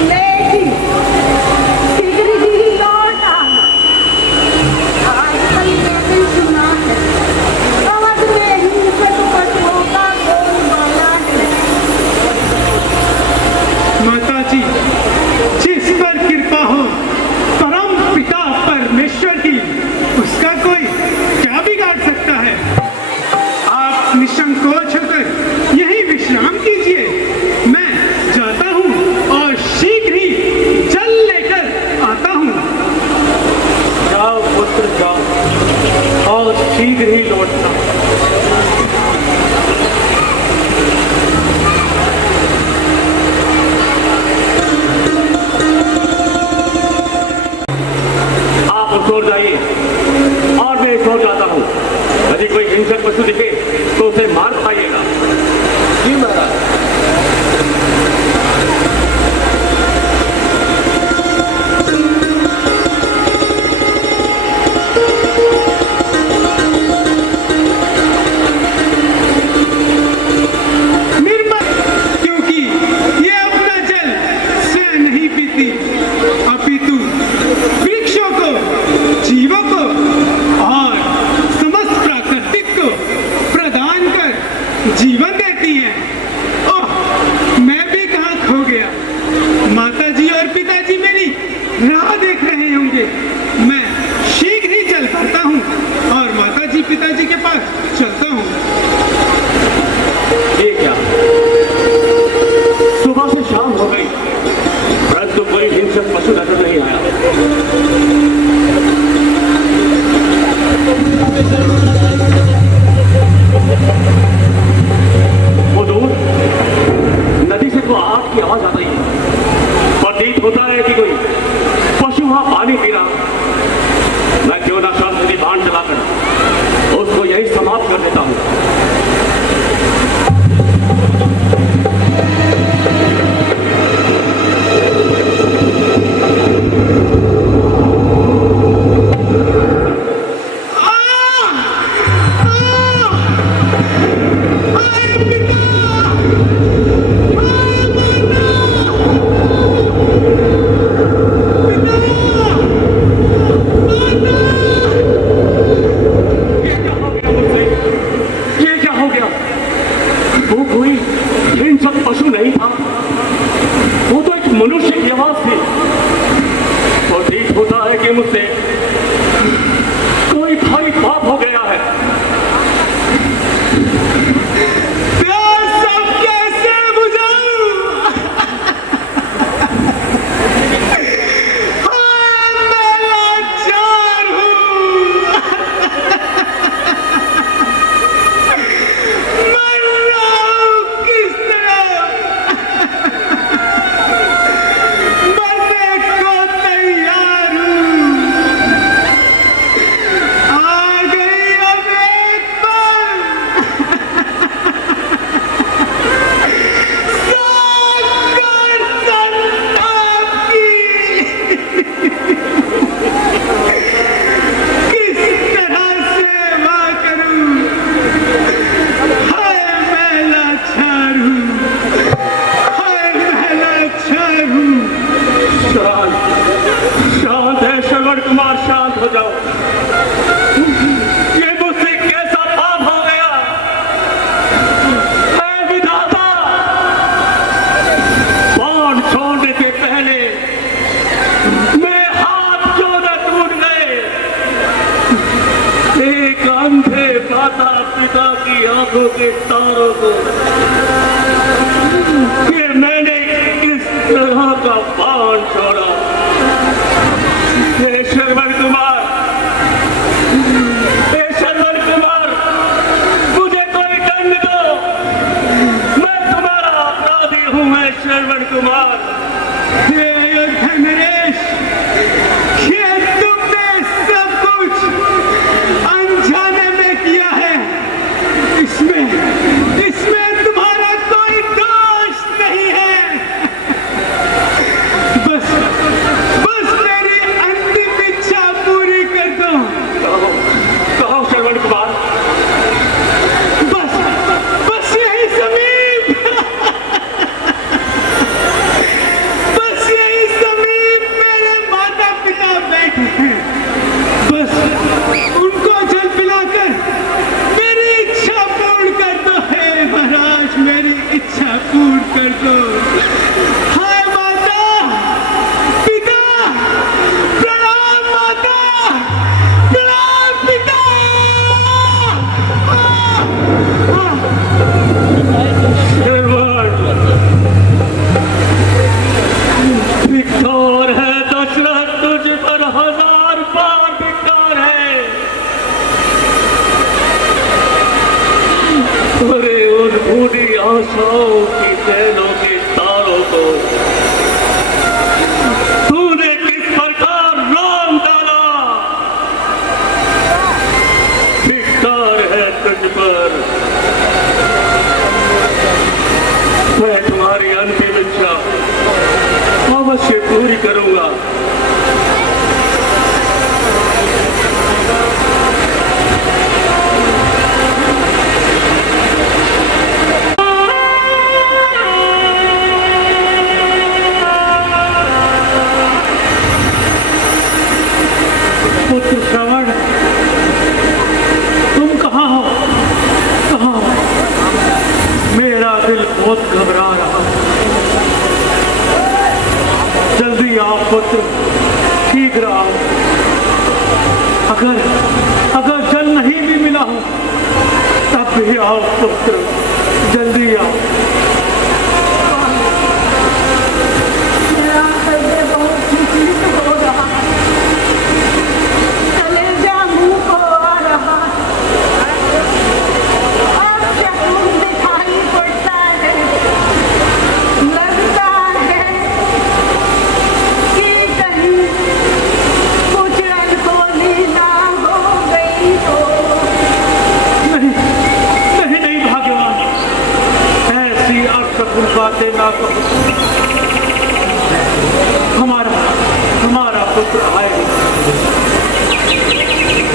लेकिन शीघ्र ही लौट आना। आजकल मैंने सुना है अवध में हिंसक पशुओं का बोलबाला है। देती हैं। ओह, मैं भी कहाँ खो गया। माताजी और पिताजी मेरी राह देख रहे होंगे। मैं शीघ्र ही चल पड़ता हूँ और माताजी पिताजी के पास चलता हूँ। ये क्या, सुबह से शाम हो गई परंतु कोई हिंसक पशु नजर नहीं आया। वो दूर नदी से तो आग की आवाज आ रही है। प्रतीत होता है कि कोई पशु वहां पानी पी रहा। मैं क्यों ना शाम से बाण चलाकर उसको यही समाप्त कर देता हूं। मेरा दिल बहुत घबरा रहा है। जल्दी आओ पुत्र, ठीक रहा। अगर जल नहीं भी मिला हो तब भी आओ पुत्र, जल्दी आओ। मेरा हृदय बहुत विचलित हो रहा है, कलेजा मुंह को आ रहा है और शकुन दिखाई पड़ता है। लगता है कि कहीं कुछ अनहोनी ना हो गई हो। नहीं भाग्यवान, ऐसी अर्थपूर्ण बातें ना कहो। हमारा पुत्र आएगा,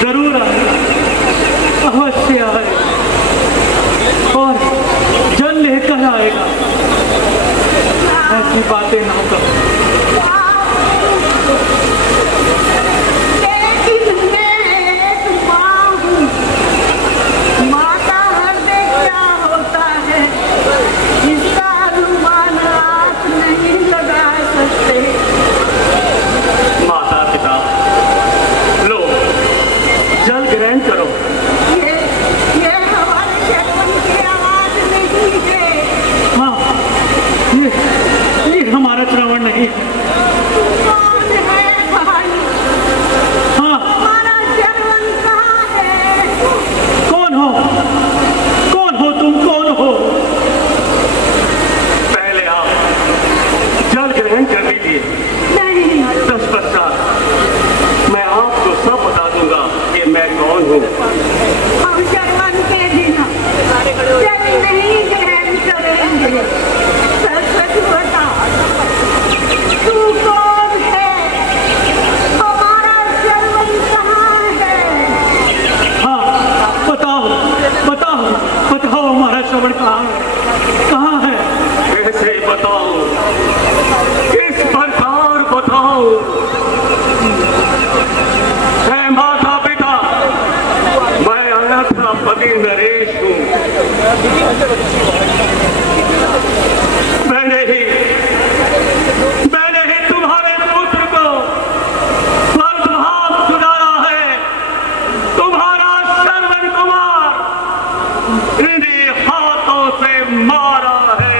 जरूर आएगा, अवश्य आएगा और जल लेकर आएगा। ऐसी बातें ना कहो। लेकिन मैं एक माँ हूँ, माँ का हृदय क्या होता है इसका अनुमान आप नहीं लगा सकते। माता पिता, लो जल ग्रहण करो। ये हमारे शकुन की आवाज नहीं है। हाँ, ये हमारा श्रवण नहीं है। कौन है भाई? हाँ, हमारा शकुन कहाँ है? कौन हो तुम, कौन हो? पहले आप जल ग्रहण कर लीजिए, नहीं, तत्पश्चात मैं आपको सब बता दूंगा कि मैं कौन हूँ। हम शकुन के बिना जल नहीं ग्रहण करेंगे। सच बता, तू कौन है? हमारा शकुन कहाँ है? हाँ, बताओ हमारा श्रवण कहाँ है? कैसे बताओ, किस प्रकार बताओ? है माता पिता, मैं आया था पति नरेश हूँ। मैंने ही तुम्हारे पुत्र को स्वर्गधाम सुनाया है। तुम्हारा श्रवण कुमार इन्हीं हाथों से मारा है।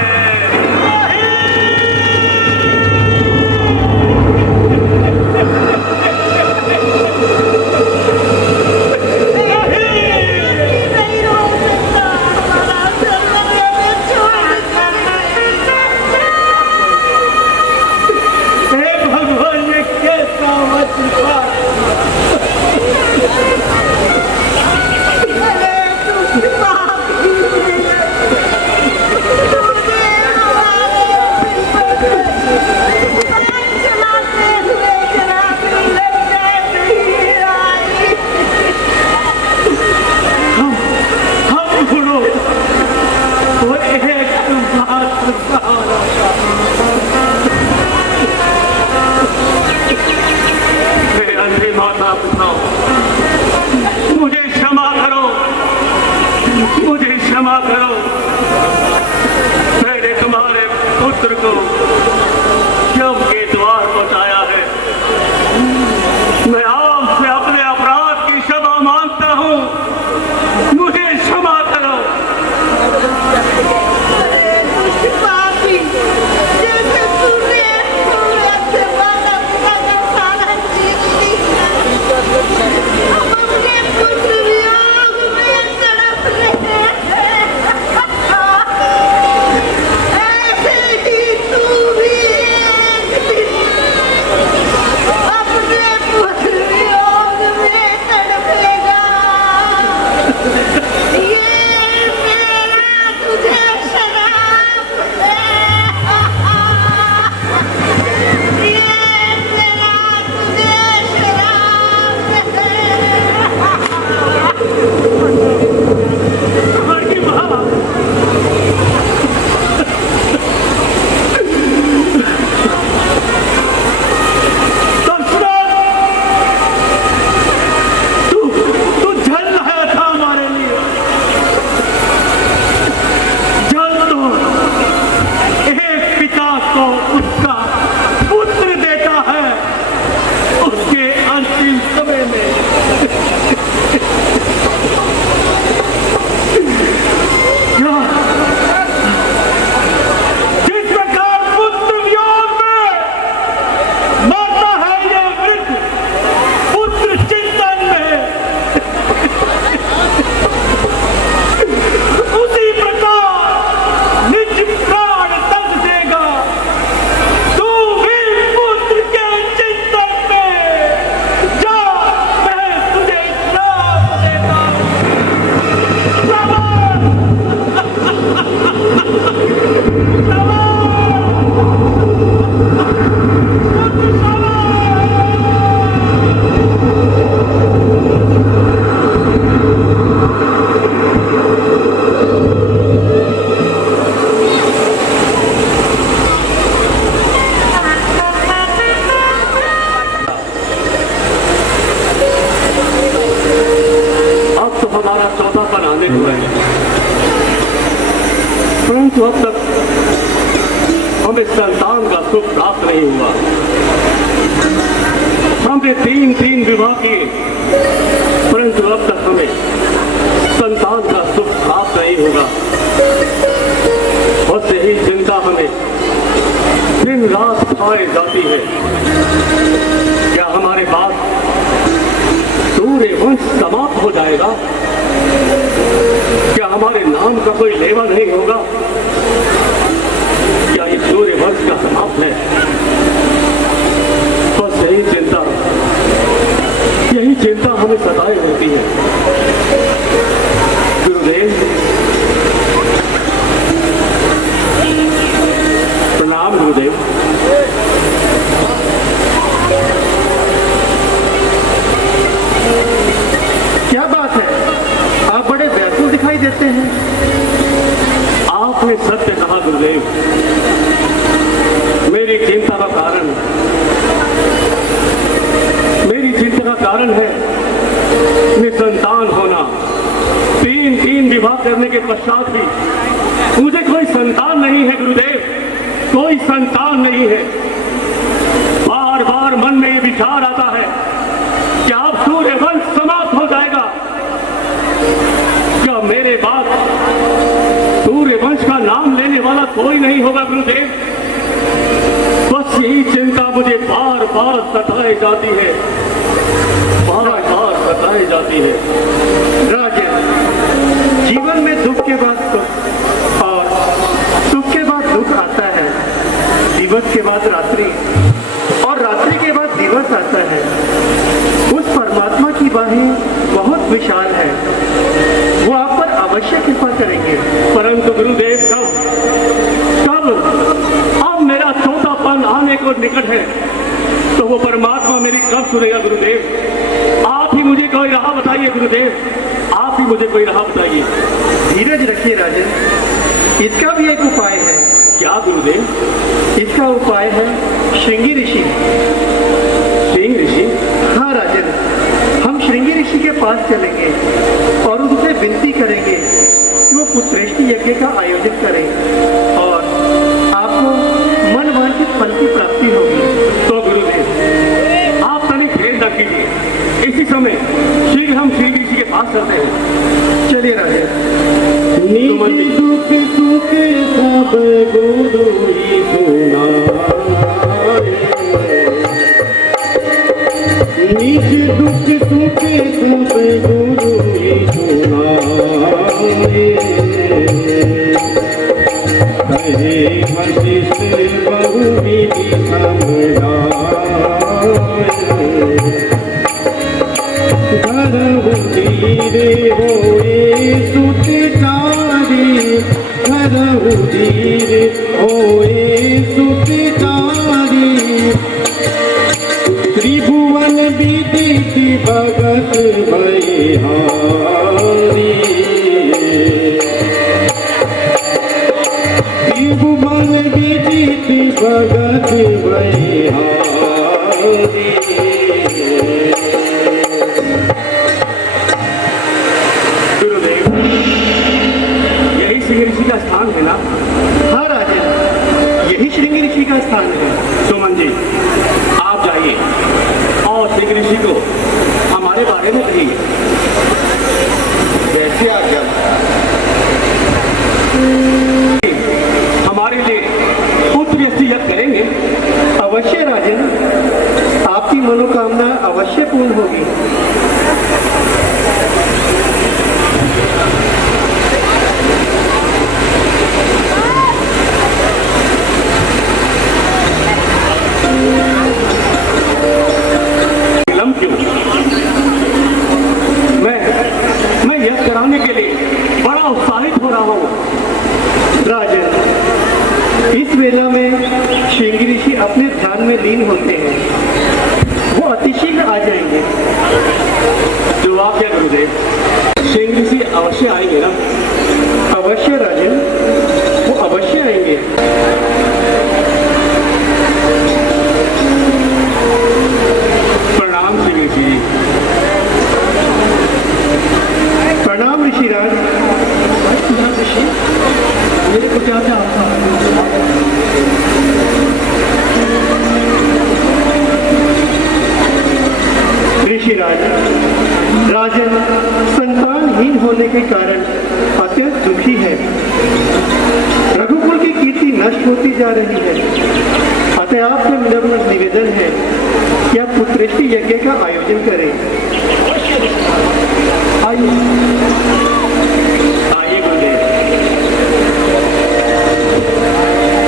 नहीं हो सकता, हमारा शकुन छोड़ कर। हे भगवान, ये कैसा वचन! अरे तू पापी है, तूने हमारे पैर चलाते हुए जरा भी लज्जा नहीं आई। हम सुनो, वो एक मात्र सहारा था। हे अंधी माता पिता, मुझे क्षमा करो, मुझे क्षमा करो। मैंने तुम्हारे पुत्र को जम के द्वार पहुंचाया है। मैं आपसे अपने अपराध की क्षमा मांगता हूँ, मुझे क्षमा करो। अरे दुष्ट पापी, जैसे तूने से मानव का सारा जीव लिया, हम अपने पुत्र वियोग में तड़प रहे हैं। किंतु अब तक हमें संतान का सुख प्राप्त नहीं हुआ। हमने 3 विवाह किए, परंतु अब तक हमें संतान का सुख प्राप्त नहीं होगा। बस यही चिंता हमें दिन रात खाए जाती है। क्या हमारे बाद सूर्य वंश समाप्त हो जाएगा? क्या हमारे नाम का कोई लेवा नहीं होगा? क्या ये सूर्य वंश का समाप्त है? बस यही चिंता हमें सताए होती है। गुरुदेव, प्रणाम गुरुदेव। क्या बात है, आप बड़े व्याकुल दिखाई देते हैं। आपने सत्य कहा गुरुदेव। मेरी चिंता का कारण है निसंतान होना। 3 विवाह करने के पश्चात भी मुझे कोई संतान नहीं है गुरुदेव, कोई संतान नहीं है। बार बार मन में ये विचार आता है कि अब सूर्य वंश समाप्त हो जाएगा। क्या मेरे बाद सूर्य वंश का नाम लेने वाला कोई नहीं होगा गुरुदेव? बस यही चिंता मुझे बार बार सताए जाती है, बार बार सताई जाती है। राजन, जीवन में दुख के बाद सुख और सुख के बाद दुख आता है। दिवस के बाद रात्रि और रात्रि के बाद दिवस आता है। उस परमात्मा की बाहें बहुत विशाल है, वो आप पर अवश्य कृपा करेंगे। परंतु गुरुदेव कब अब मेरा छोटापन आने को निकट है, तो वो परमात्मा मेरी कब सुनेगा गुरुदेव? आप ही मुझे कोई राह बताइए गुरुदेव, आप ही मुझे कोई राह बताइए। धीरज रखिए राजन, इसका भी एक उपाय है। क्या गुरुदेव? इसका उपाय है श्रृंगी ऋषि। श्रृंगी ऋषि? हाँ राजन, हम श्रृंगी ऋषि के पास चलेंगे और उनसे विनती करेंगे कि वो पुत्रेष्टि यज्ञ का आयोजन करें और आपको मनवांछित फल की प्राप्ति होगी। तो गुरुदेव आप तनिक भेद न कीजिए, इसी समय शीघ्र हम श्रृंगी ऋषि के पास चलते हैं। चलिए राजन। दुख सुख सब गुरु ही सुनाए, निज दुख सुख सब गुरु ही सुनाए। कहे वशिष्ठ बहुविधि समझाए, धरहु धीरे होए सुत चारी, धरहु धीरे होए सुत चारी। त्रिभुवन विदित भगत भयहारी, त्रिभुवन विदित भगत भयहारी। श्रृंगी ऋषि का स्थान है ना? हाँ राजन, यही श्रृंगी ऋषि का स्थान है। सुमन जी, आप जाइए और श्रृंगी ऋषि को हमारे बारे में कहिए। कैसे आज्ञा? हमारे लिए पुत्रष्टि यज्ञ करेंगे। अवश्य राजन, आपकी मनोकामना अवश्य पूर्ण होगी। विलंब क्यों? मैं यज्ञ कराने के लिए बड़ा उत्साहित हो रहा हूँ। राजन, इस वेला में श्रृंगी ऋषि अपने ध्यान में लीन होते हैं, वो अतिशीघ्र आ जाएंगे। जो आप क्या गुरुदेव, श्रृंगी ऋषि अवश्य आएंगे ना? अवश्य राजन, वो अवश्य आएंगे। प्रणाम श्रृंगी ऋषि जी। प्रणाम ऋषिराज। ऋषि, मेरे को क्या ऋषिराज, राजन संतानहीन होने के कारण अत्यंत दुखी है। रघुकुल की कीर्ति नष्ट होती जा रही है। अतः आपसे विनम्र निवेदन है कि आप पुत्रेष्टि यज्ञ का आयोजन करें। आइए बोले।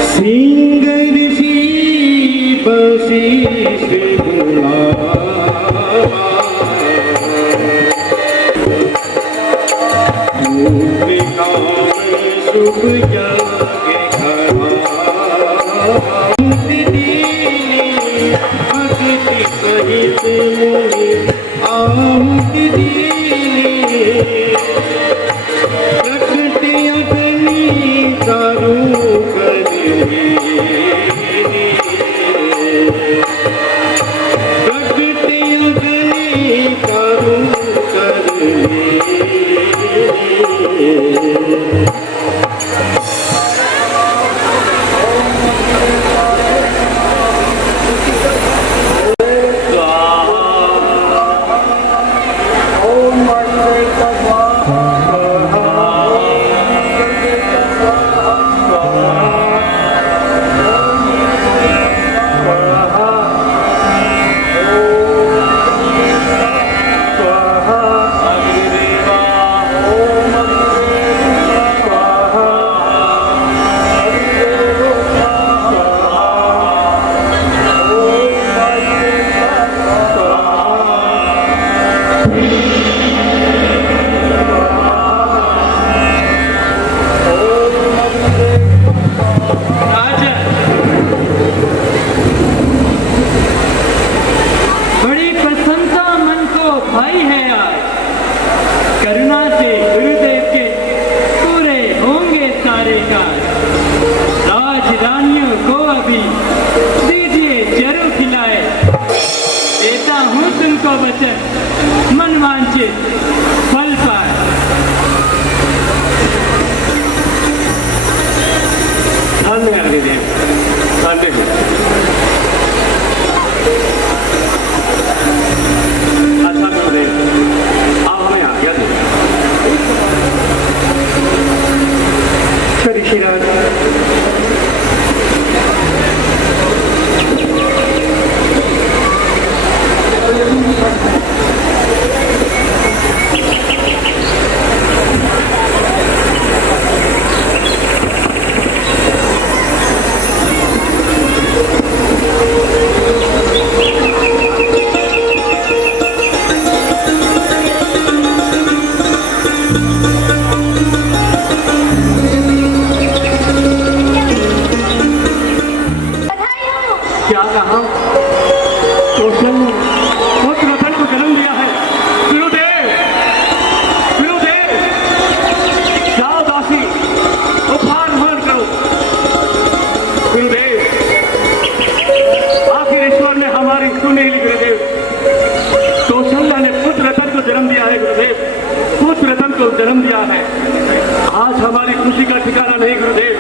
सिंह ऋषि वशिष्ठ शुभ यज्ञ भक्ति सहित आहुति दीनी प्रकृति अग्नि दारू प्रकृति अग्नि दारू जन्म दिया है। आज हमारी खुशी का ठिकाना नहीं गुरुदेव।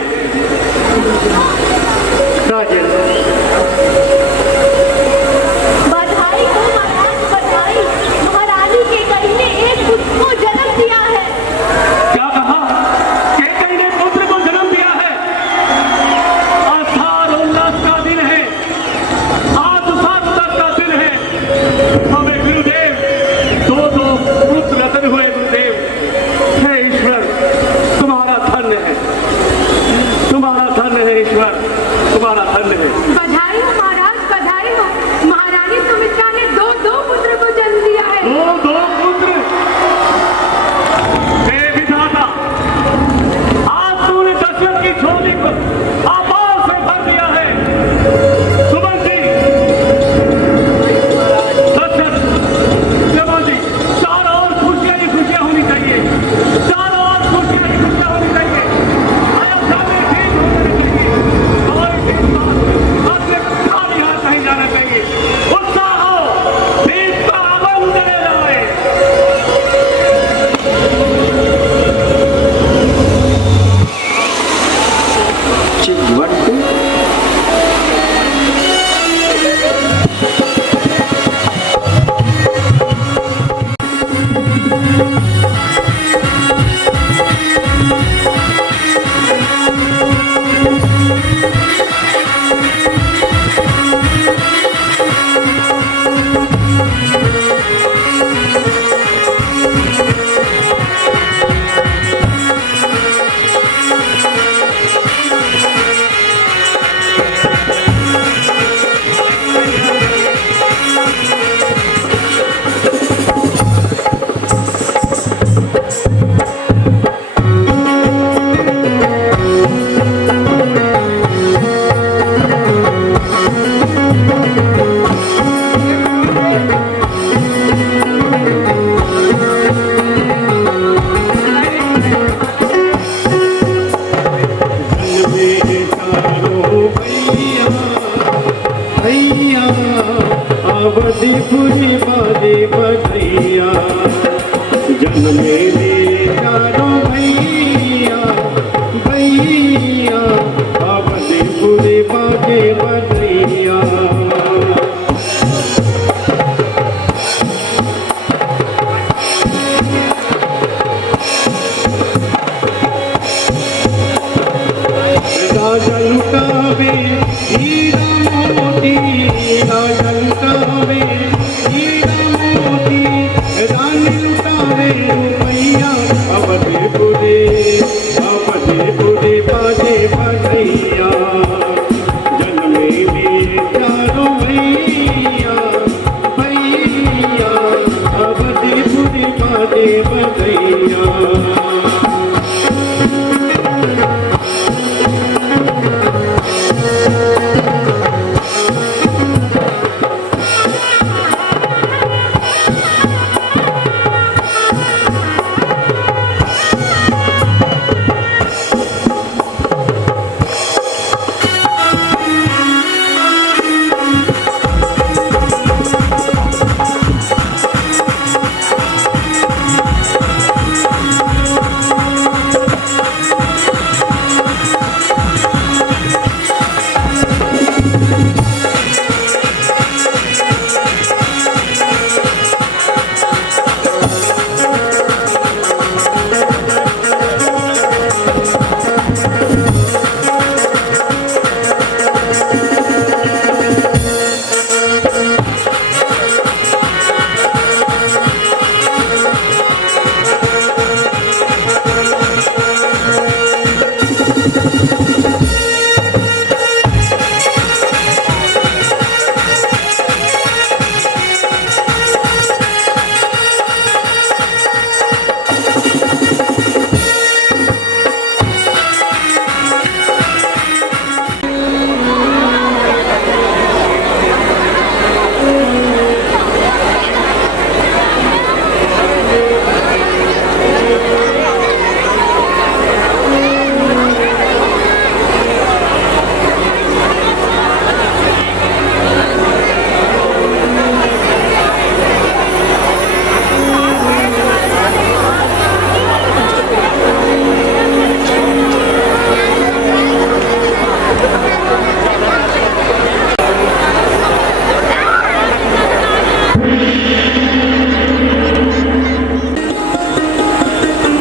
राजेंद्र, बधाई हो महाराज, बधाई। महारानी के कहीं ने एक पुत्र को जन्म दिया है। क्या कहा? केकई ने पुत्र को जन्म दिया है। आस्था उल्लास का दिन है, आत्मसात का दिन है। हमें गुरुदेव दो पुत्र रतन हुए। गुरुदेव, हे ईश्वर, तुम्हारा धन्य है, तुम्हारा धन्य है ईश्वर। चितवट अवधीपुरी बाजे बधैया जन्मे ले चारों भैया भैया अवधीपुरी बाजे बधैया राजा लुटावे हीरा मोती राजा लुटावे हीरा मोती रानी लुटावे रुपैया अवधीपुरी बाजे बधैया जन्मे ले चारों भैया भैया अवधीपुरी बाजे बधैया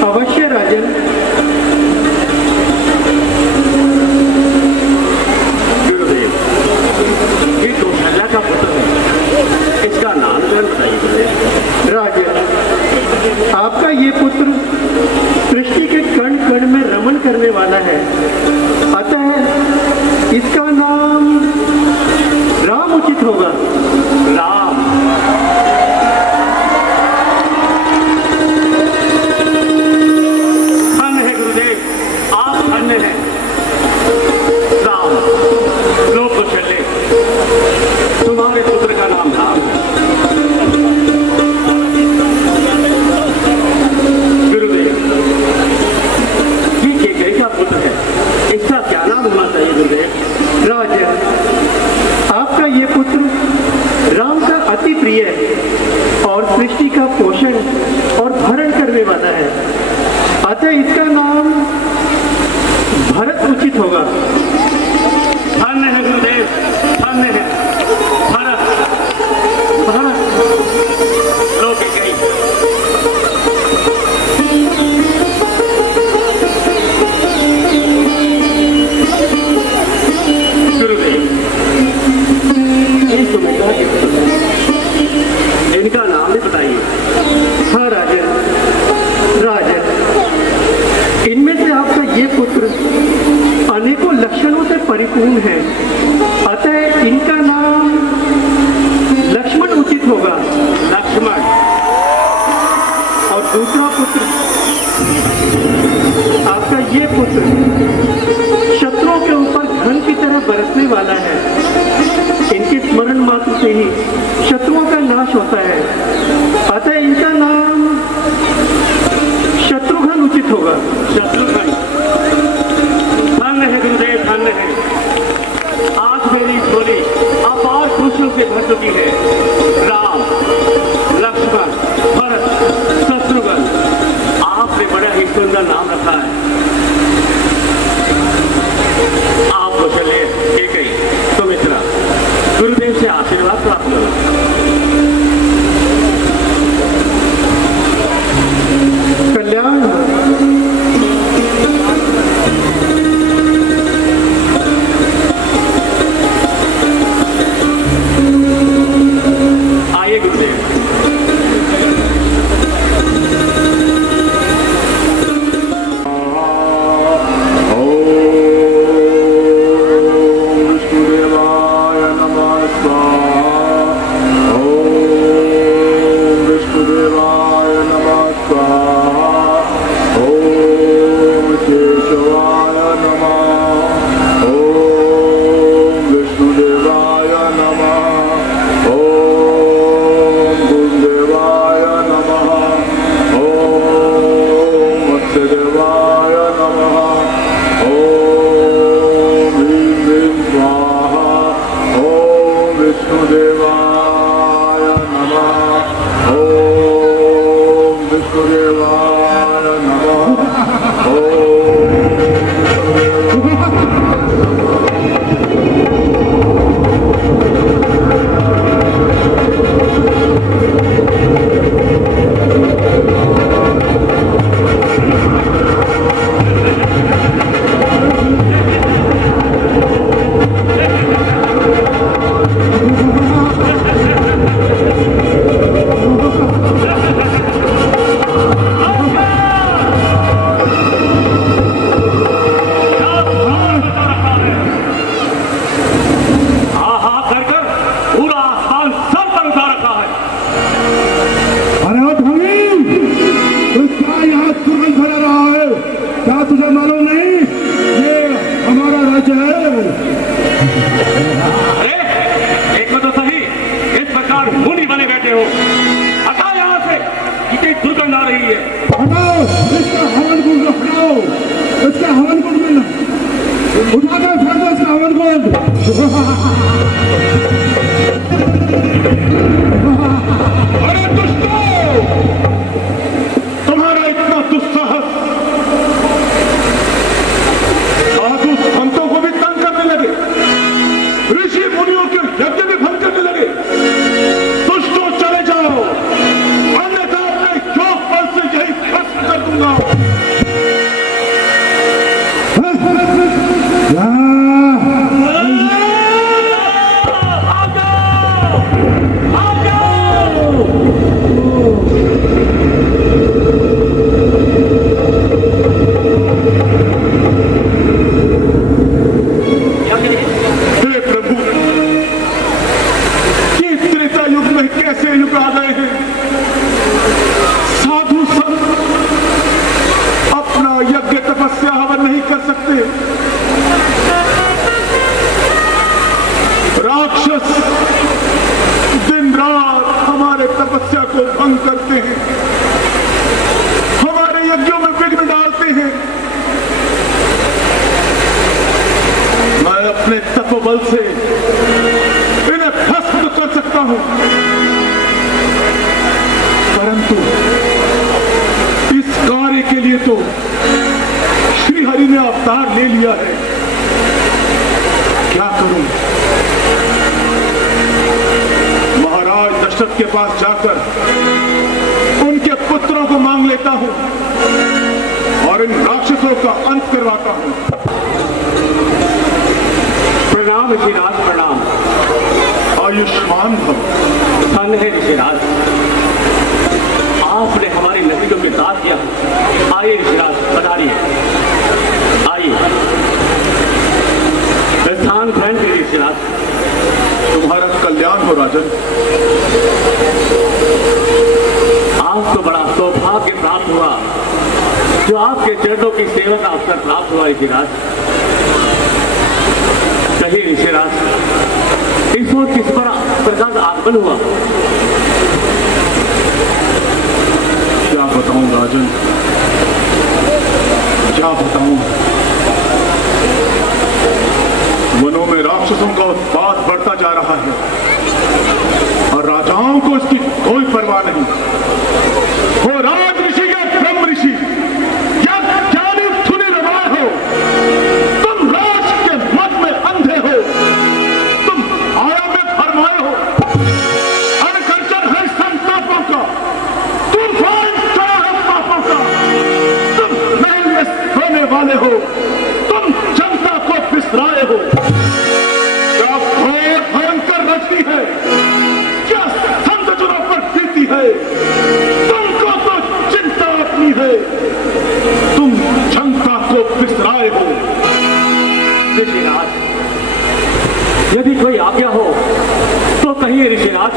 अवश्य राजन गुरुदेव ये कौशल्या का पुत्र है इसका नामकरण बताइए राजन आपका ये पुत्र सृष्टि के कण कण में रमन करने वाला है अतः इसका नाम राम उचित होगा राम धन्य है गुरुदेव आप धन्य हैं राम लो कौशल्य तुम्हारे पुत्र का नाम राम है गुरुदेव ये केकई का पुत्र है इसका क्या नाम होना चाहिए गुरुदेव राजन आपका ये पुत्र राम का अति प्रिय है और सृष्टि का पोषण और भरण करने वाला है अतः इसका नाम भरत उचित होगा परिपूर्ण है, अतः इनका नाम लक्ष्मण उचित होगा। लक्ष्मण। और दूसरा पुत्र, आपका ये पुत्र शत्रुओं के ऊपर धन की तरह बरसने वाला है। इनके स्मरण मात्र से ही शत्रुओं का नाश होता है, अतः इनका नाम शत्रुघ्न उचित होगा। शत्रुघ्न। धन्य है गुरुदेव, धन्य है। आज मेरी झोली अपार खुशियों से भर चुकी है। राम, लक्ष्मण, भरत, शत्रुघ्न, आपने बड़ा ही सुंदर नाम रखा है। आप तो चले ठीक है, सुमित्रा, गुरुदेव से आशीर्वाद प्राप्त करो। कल्याण। आइए गुरुदेव। बल से इन्हें भस्म कर सकता हूं, परंतु इस कार्य के लिए तो श्री हरि ने अवतार ले लिया है। क्या करूं? महाराज दशरथ के पास जाकर उनके पुत्रों को मांग लेता हूं और इन राक्षसों का अंत करवाता हूं। प्रणाम ऋषिराज, प्रणाम। आयुष्मान भव। धन्य है ऋषिराज, आपने हमारी नगरी को विस्तार किया। आइए ऋषिराज, पधारिए, आइए। इस स्थान ग्रहण कीजिए ऋषिराज। तुम्हारा कल्याण हो राजन। आपको बड़ा सौभाग्य प्राप्त हुआ जो आपके चरणों की सेवा का अवसर प्राप्त हुआ ऋषिराज। कहिए ऋषिराज, इस वक्त किस प्रकार आगमन हुआ? क्या बताऊं राजन, क्या बताऊं। वनों में राक्षसों का उत्पात बढ़ता जा रहा है और राजाओं को इसकी कोई परवाह नहीं। हो राज ऋषि या ब्रह्म ऋषि या ज्ञानी धुनी रवाय हो, तुम राज के मत में अंधे हो, तुम आया में फरमाए हो। अनकर्चन है संतापों का, तूफान चढ़ा है पापों का। तुम महल में सोने वाले हो, तुम जनता को बिसराए हो। क्या घोर भयंकर रचती है, क्या संतजनों पर बीती है। तुमको तो चिंता अपनी है, तुम जनता को बिसराए हो। ऋषिराज, यदि कोई आज्ञा हो तो कहिए ऋषिराज,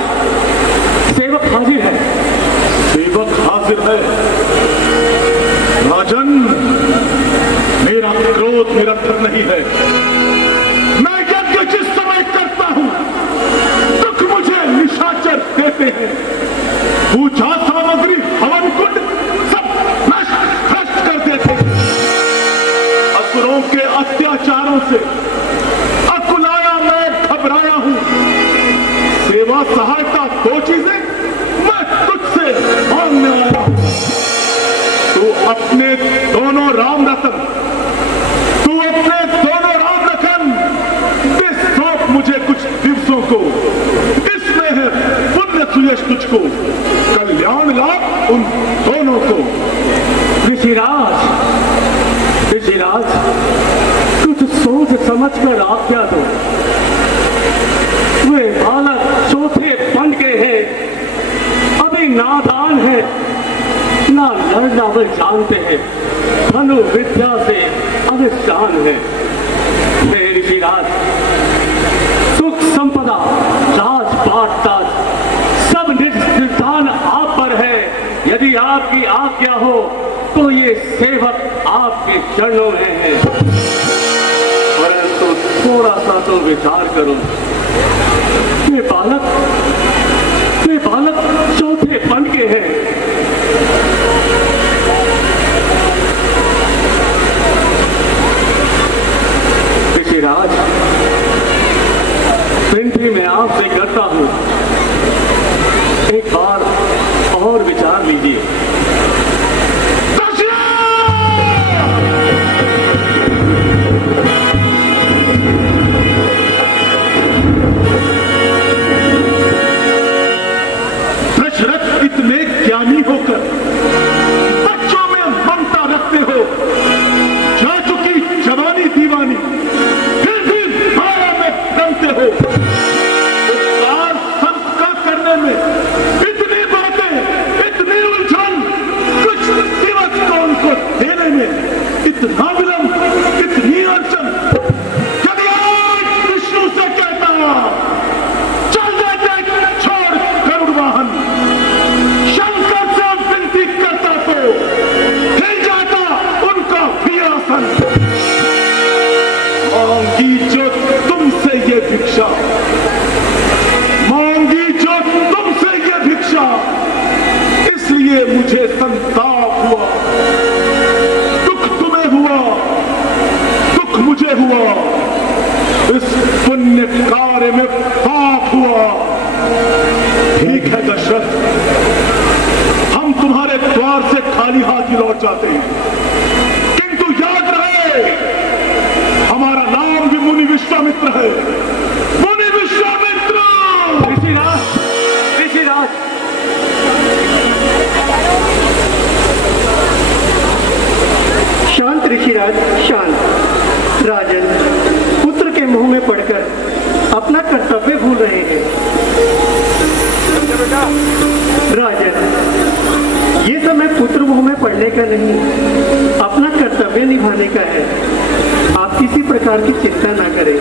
सेवक हाजिर है। सेवक हाजिर है राजन। मेरा क्रोध निरंतर नहीं है। मैं यज्ञ जिस समय करता हूं, दुख मुझे निशाचर देते हैं। पूजा सामग्री हवन कुंड सब नष्ट भ्रष्ट कर देते हैं। असुरों के अत्याचारों से अकुलाया मैं घबराया हूं। सेवा सहायता दो चीजें मैं तुझसे मांगने आया हूं। तू अपने दोनों राम रतन, तू अपने दोनों राम रतन दे सौंप मुझे कुछ दिवसों को। इसमें है पुण्य सुयश तुझको, कल्याण लाभ उन दोनों को। ऋषिराज, ऋषिराज, कुछ सोच समझ कर आज्ञा दो। वे बालक चौथे बन गए हैं, अभी नादान है, ना लड़ना वे जानते हैं, धनु विद्या से अनिशान है। हे ऋषिराज, सुख संपदा राजपाट ताज सब निर्धान आप पर है। यदि आपकी आज्ञा हो तो ये सेवक आपके चरणों में है। परंतु थोड़ा सा तो विचार करो। ये बालक चौथे बन के हैं। ऋषिराज, विनती मैं आपसे करता हूं, एक बार और विचार लीजिए। दशरथ इतने ज्ञानी होकर बच्चों में ममता रखते हो, जा चुकी जवानी दीवानी, फिर भी माया में रमते हो। उपकार सबका करने में इतनी बातें, इतनी उलझन, कुछ दिवस को उनको देने में इतना विलंब, इतनी अड़चन। यदि आज विष्णु से कहता चल जाते छोड़ गरुड़ वाहन, शंकर से विनती करता तो हिल जाता उनका प्रियासन। मांगी जो तुमसे ये भिक्षा, मांगी जो तुमसे ये भिक्षा, इसलिए मुझे संताप हुआ। दुख तुम्हें हुआ, दुख मुझे हुआ, इस पुण्य कार्य में पाप हुआ। ठीक है दशरथ, हम तुम्हारे द्वार से खाली हाथ ही लौट जाते हैं, किंतु याद रहे हमारा नाम भी मुनि विश्वामित्र है। मुनि विश्वामित्र। ऋषिराज, ऋषिराज, शांत ऋषिराज, शांत। राजन, पुत्र के मुंह में पड़कर अपना कर्तव्य भूल रहे हैं। राजन, ये समय पुत्र मुंह में पड़ने का नहीं, अपना कर्तव्य निभाने का है। आप किसी प्रकार की चिंता ना करें।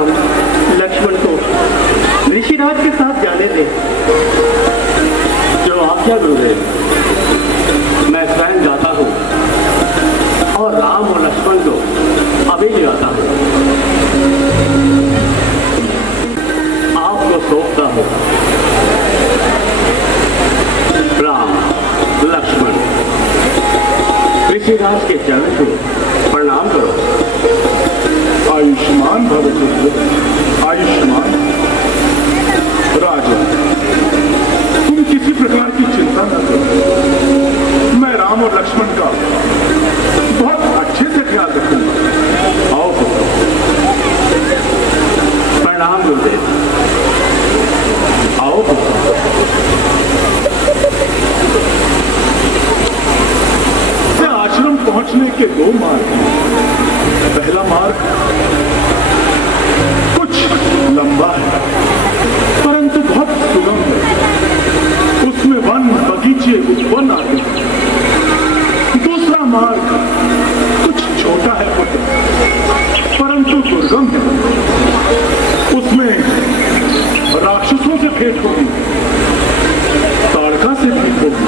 राम लक्ष्मण को ऋषिराज के साथ जाने दें। जो आज्ञा गुरुदेव, मैं स्वयं जाता हूँ और राम और लक्ष्मण को अभी ले आता हूँ। आपको सौंपता हूँ राम लक्ष्मण। ऋषिराज के चरण को प्रणाम करो। आयुष्मान भव पुत्र, आयुष्मान। राजा, तुम किसी प्रकार की चिंता न करो, मैं राम और लक्ष्मण का बहुत अच्छे से ख्याल रखूंगा। आओ पुत्र। प्रणाम गुरुदेव। आओ पुत्र। आश्रम पहुंचने के दो मार्ग हैं। पहला मार्ग कुछ लंबा है परंतु बहुत सुगम है, उसमें वन बगीचे उत्पन्न आते हैं। दूसरा मार्ग कुछ छोटा है परंतु दुर्गम है, उसमें राक्षसों से भेंट होगी, ताड़का से भेंट होगी।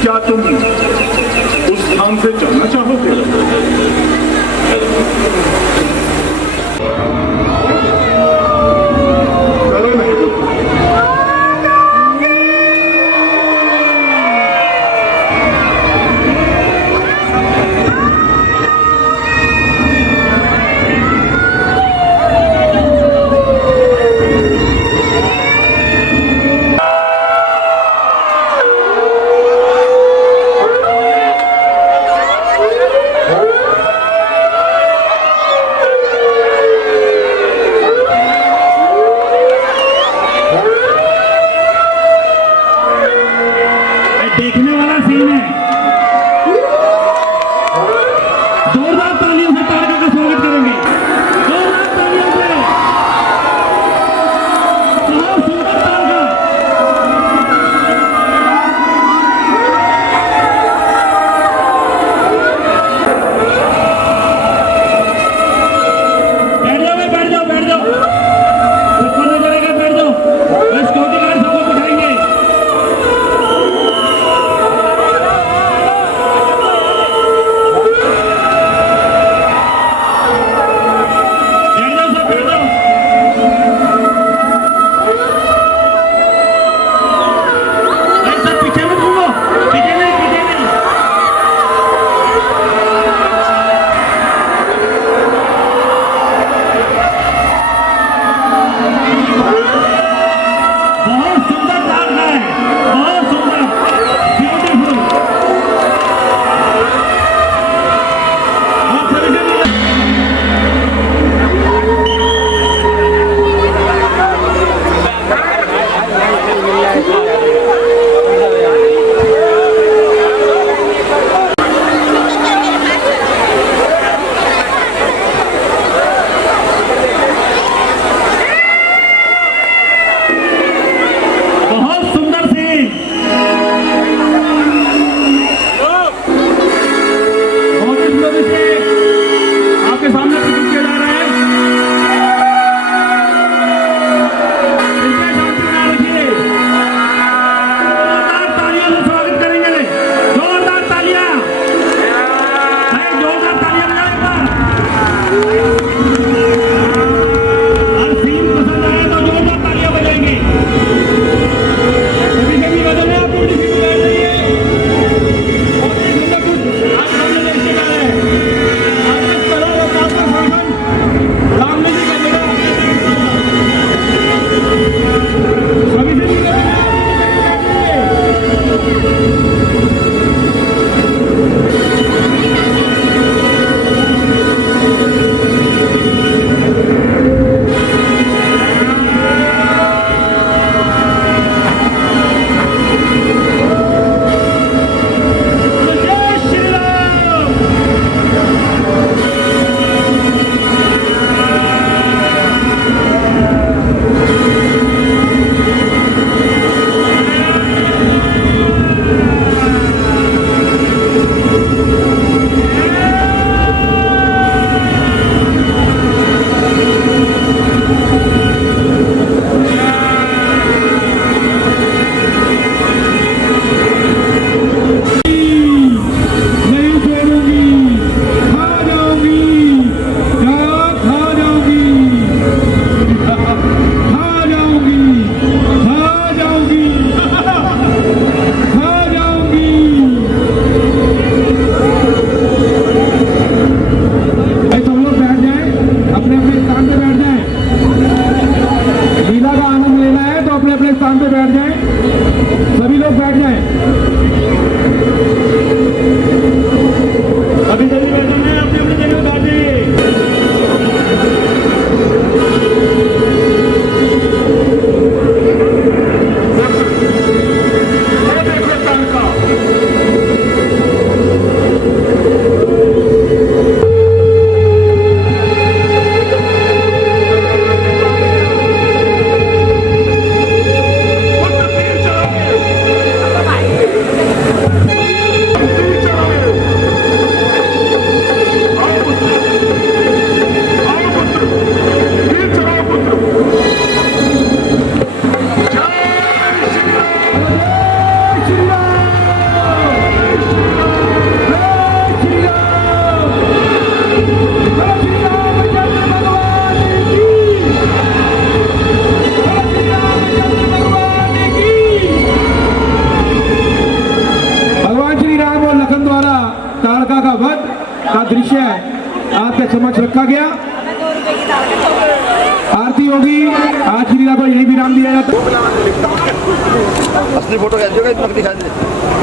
क्या तुम उस स्थान से चलना चाहोगे? चलो नहीं समक्ष रखा गया। आरती होगी। आज की लीला को यही विराम दिया जाता है। असली फोटो दिखा दे।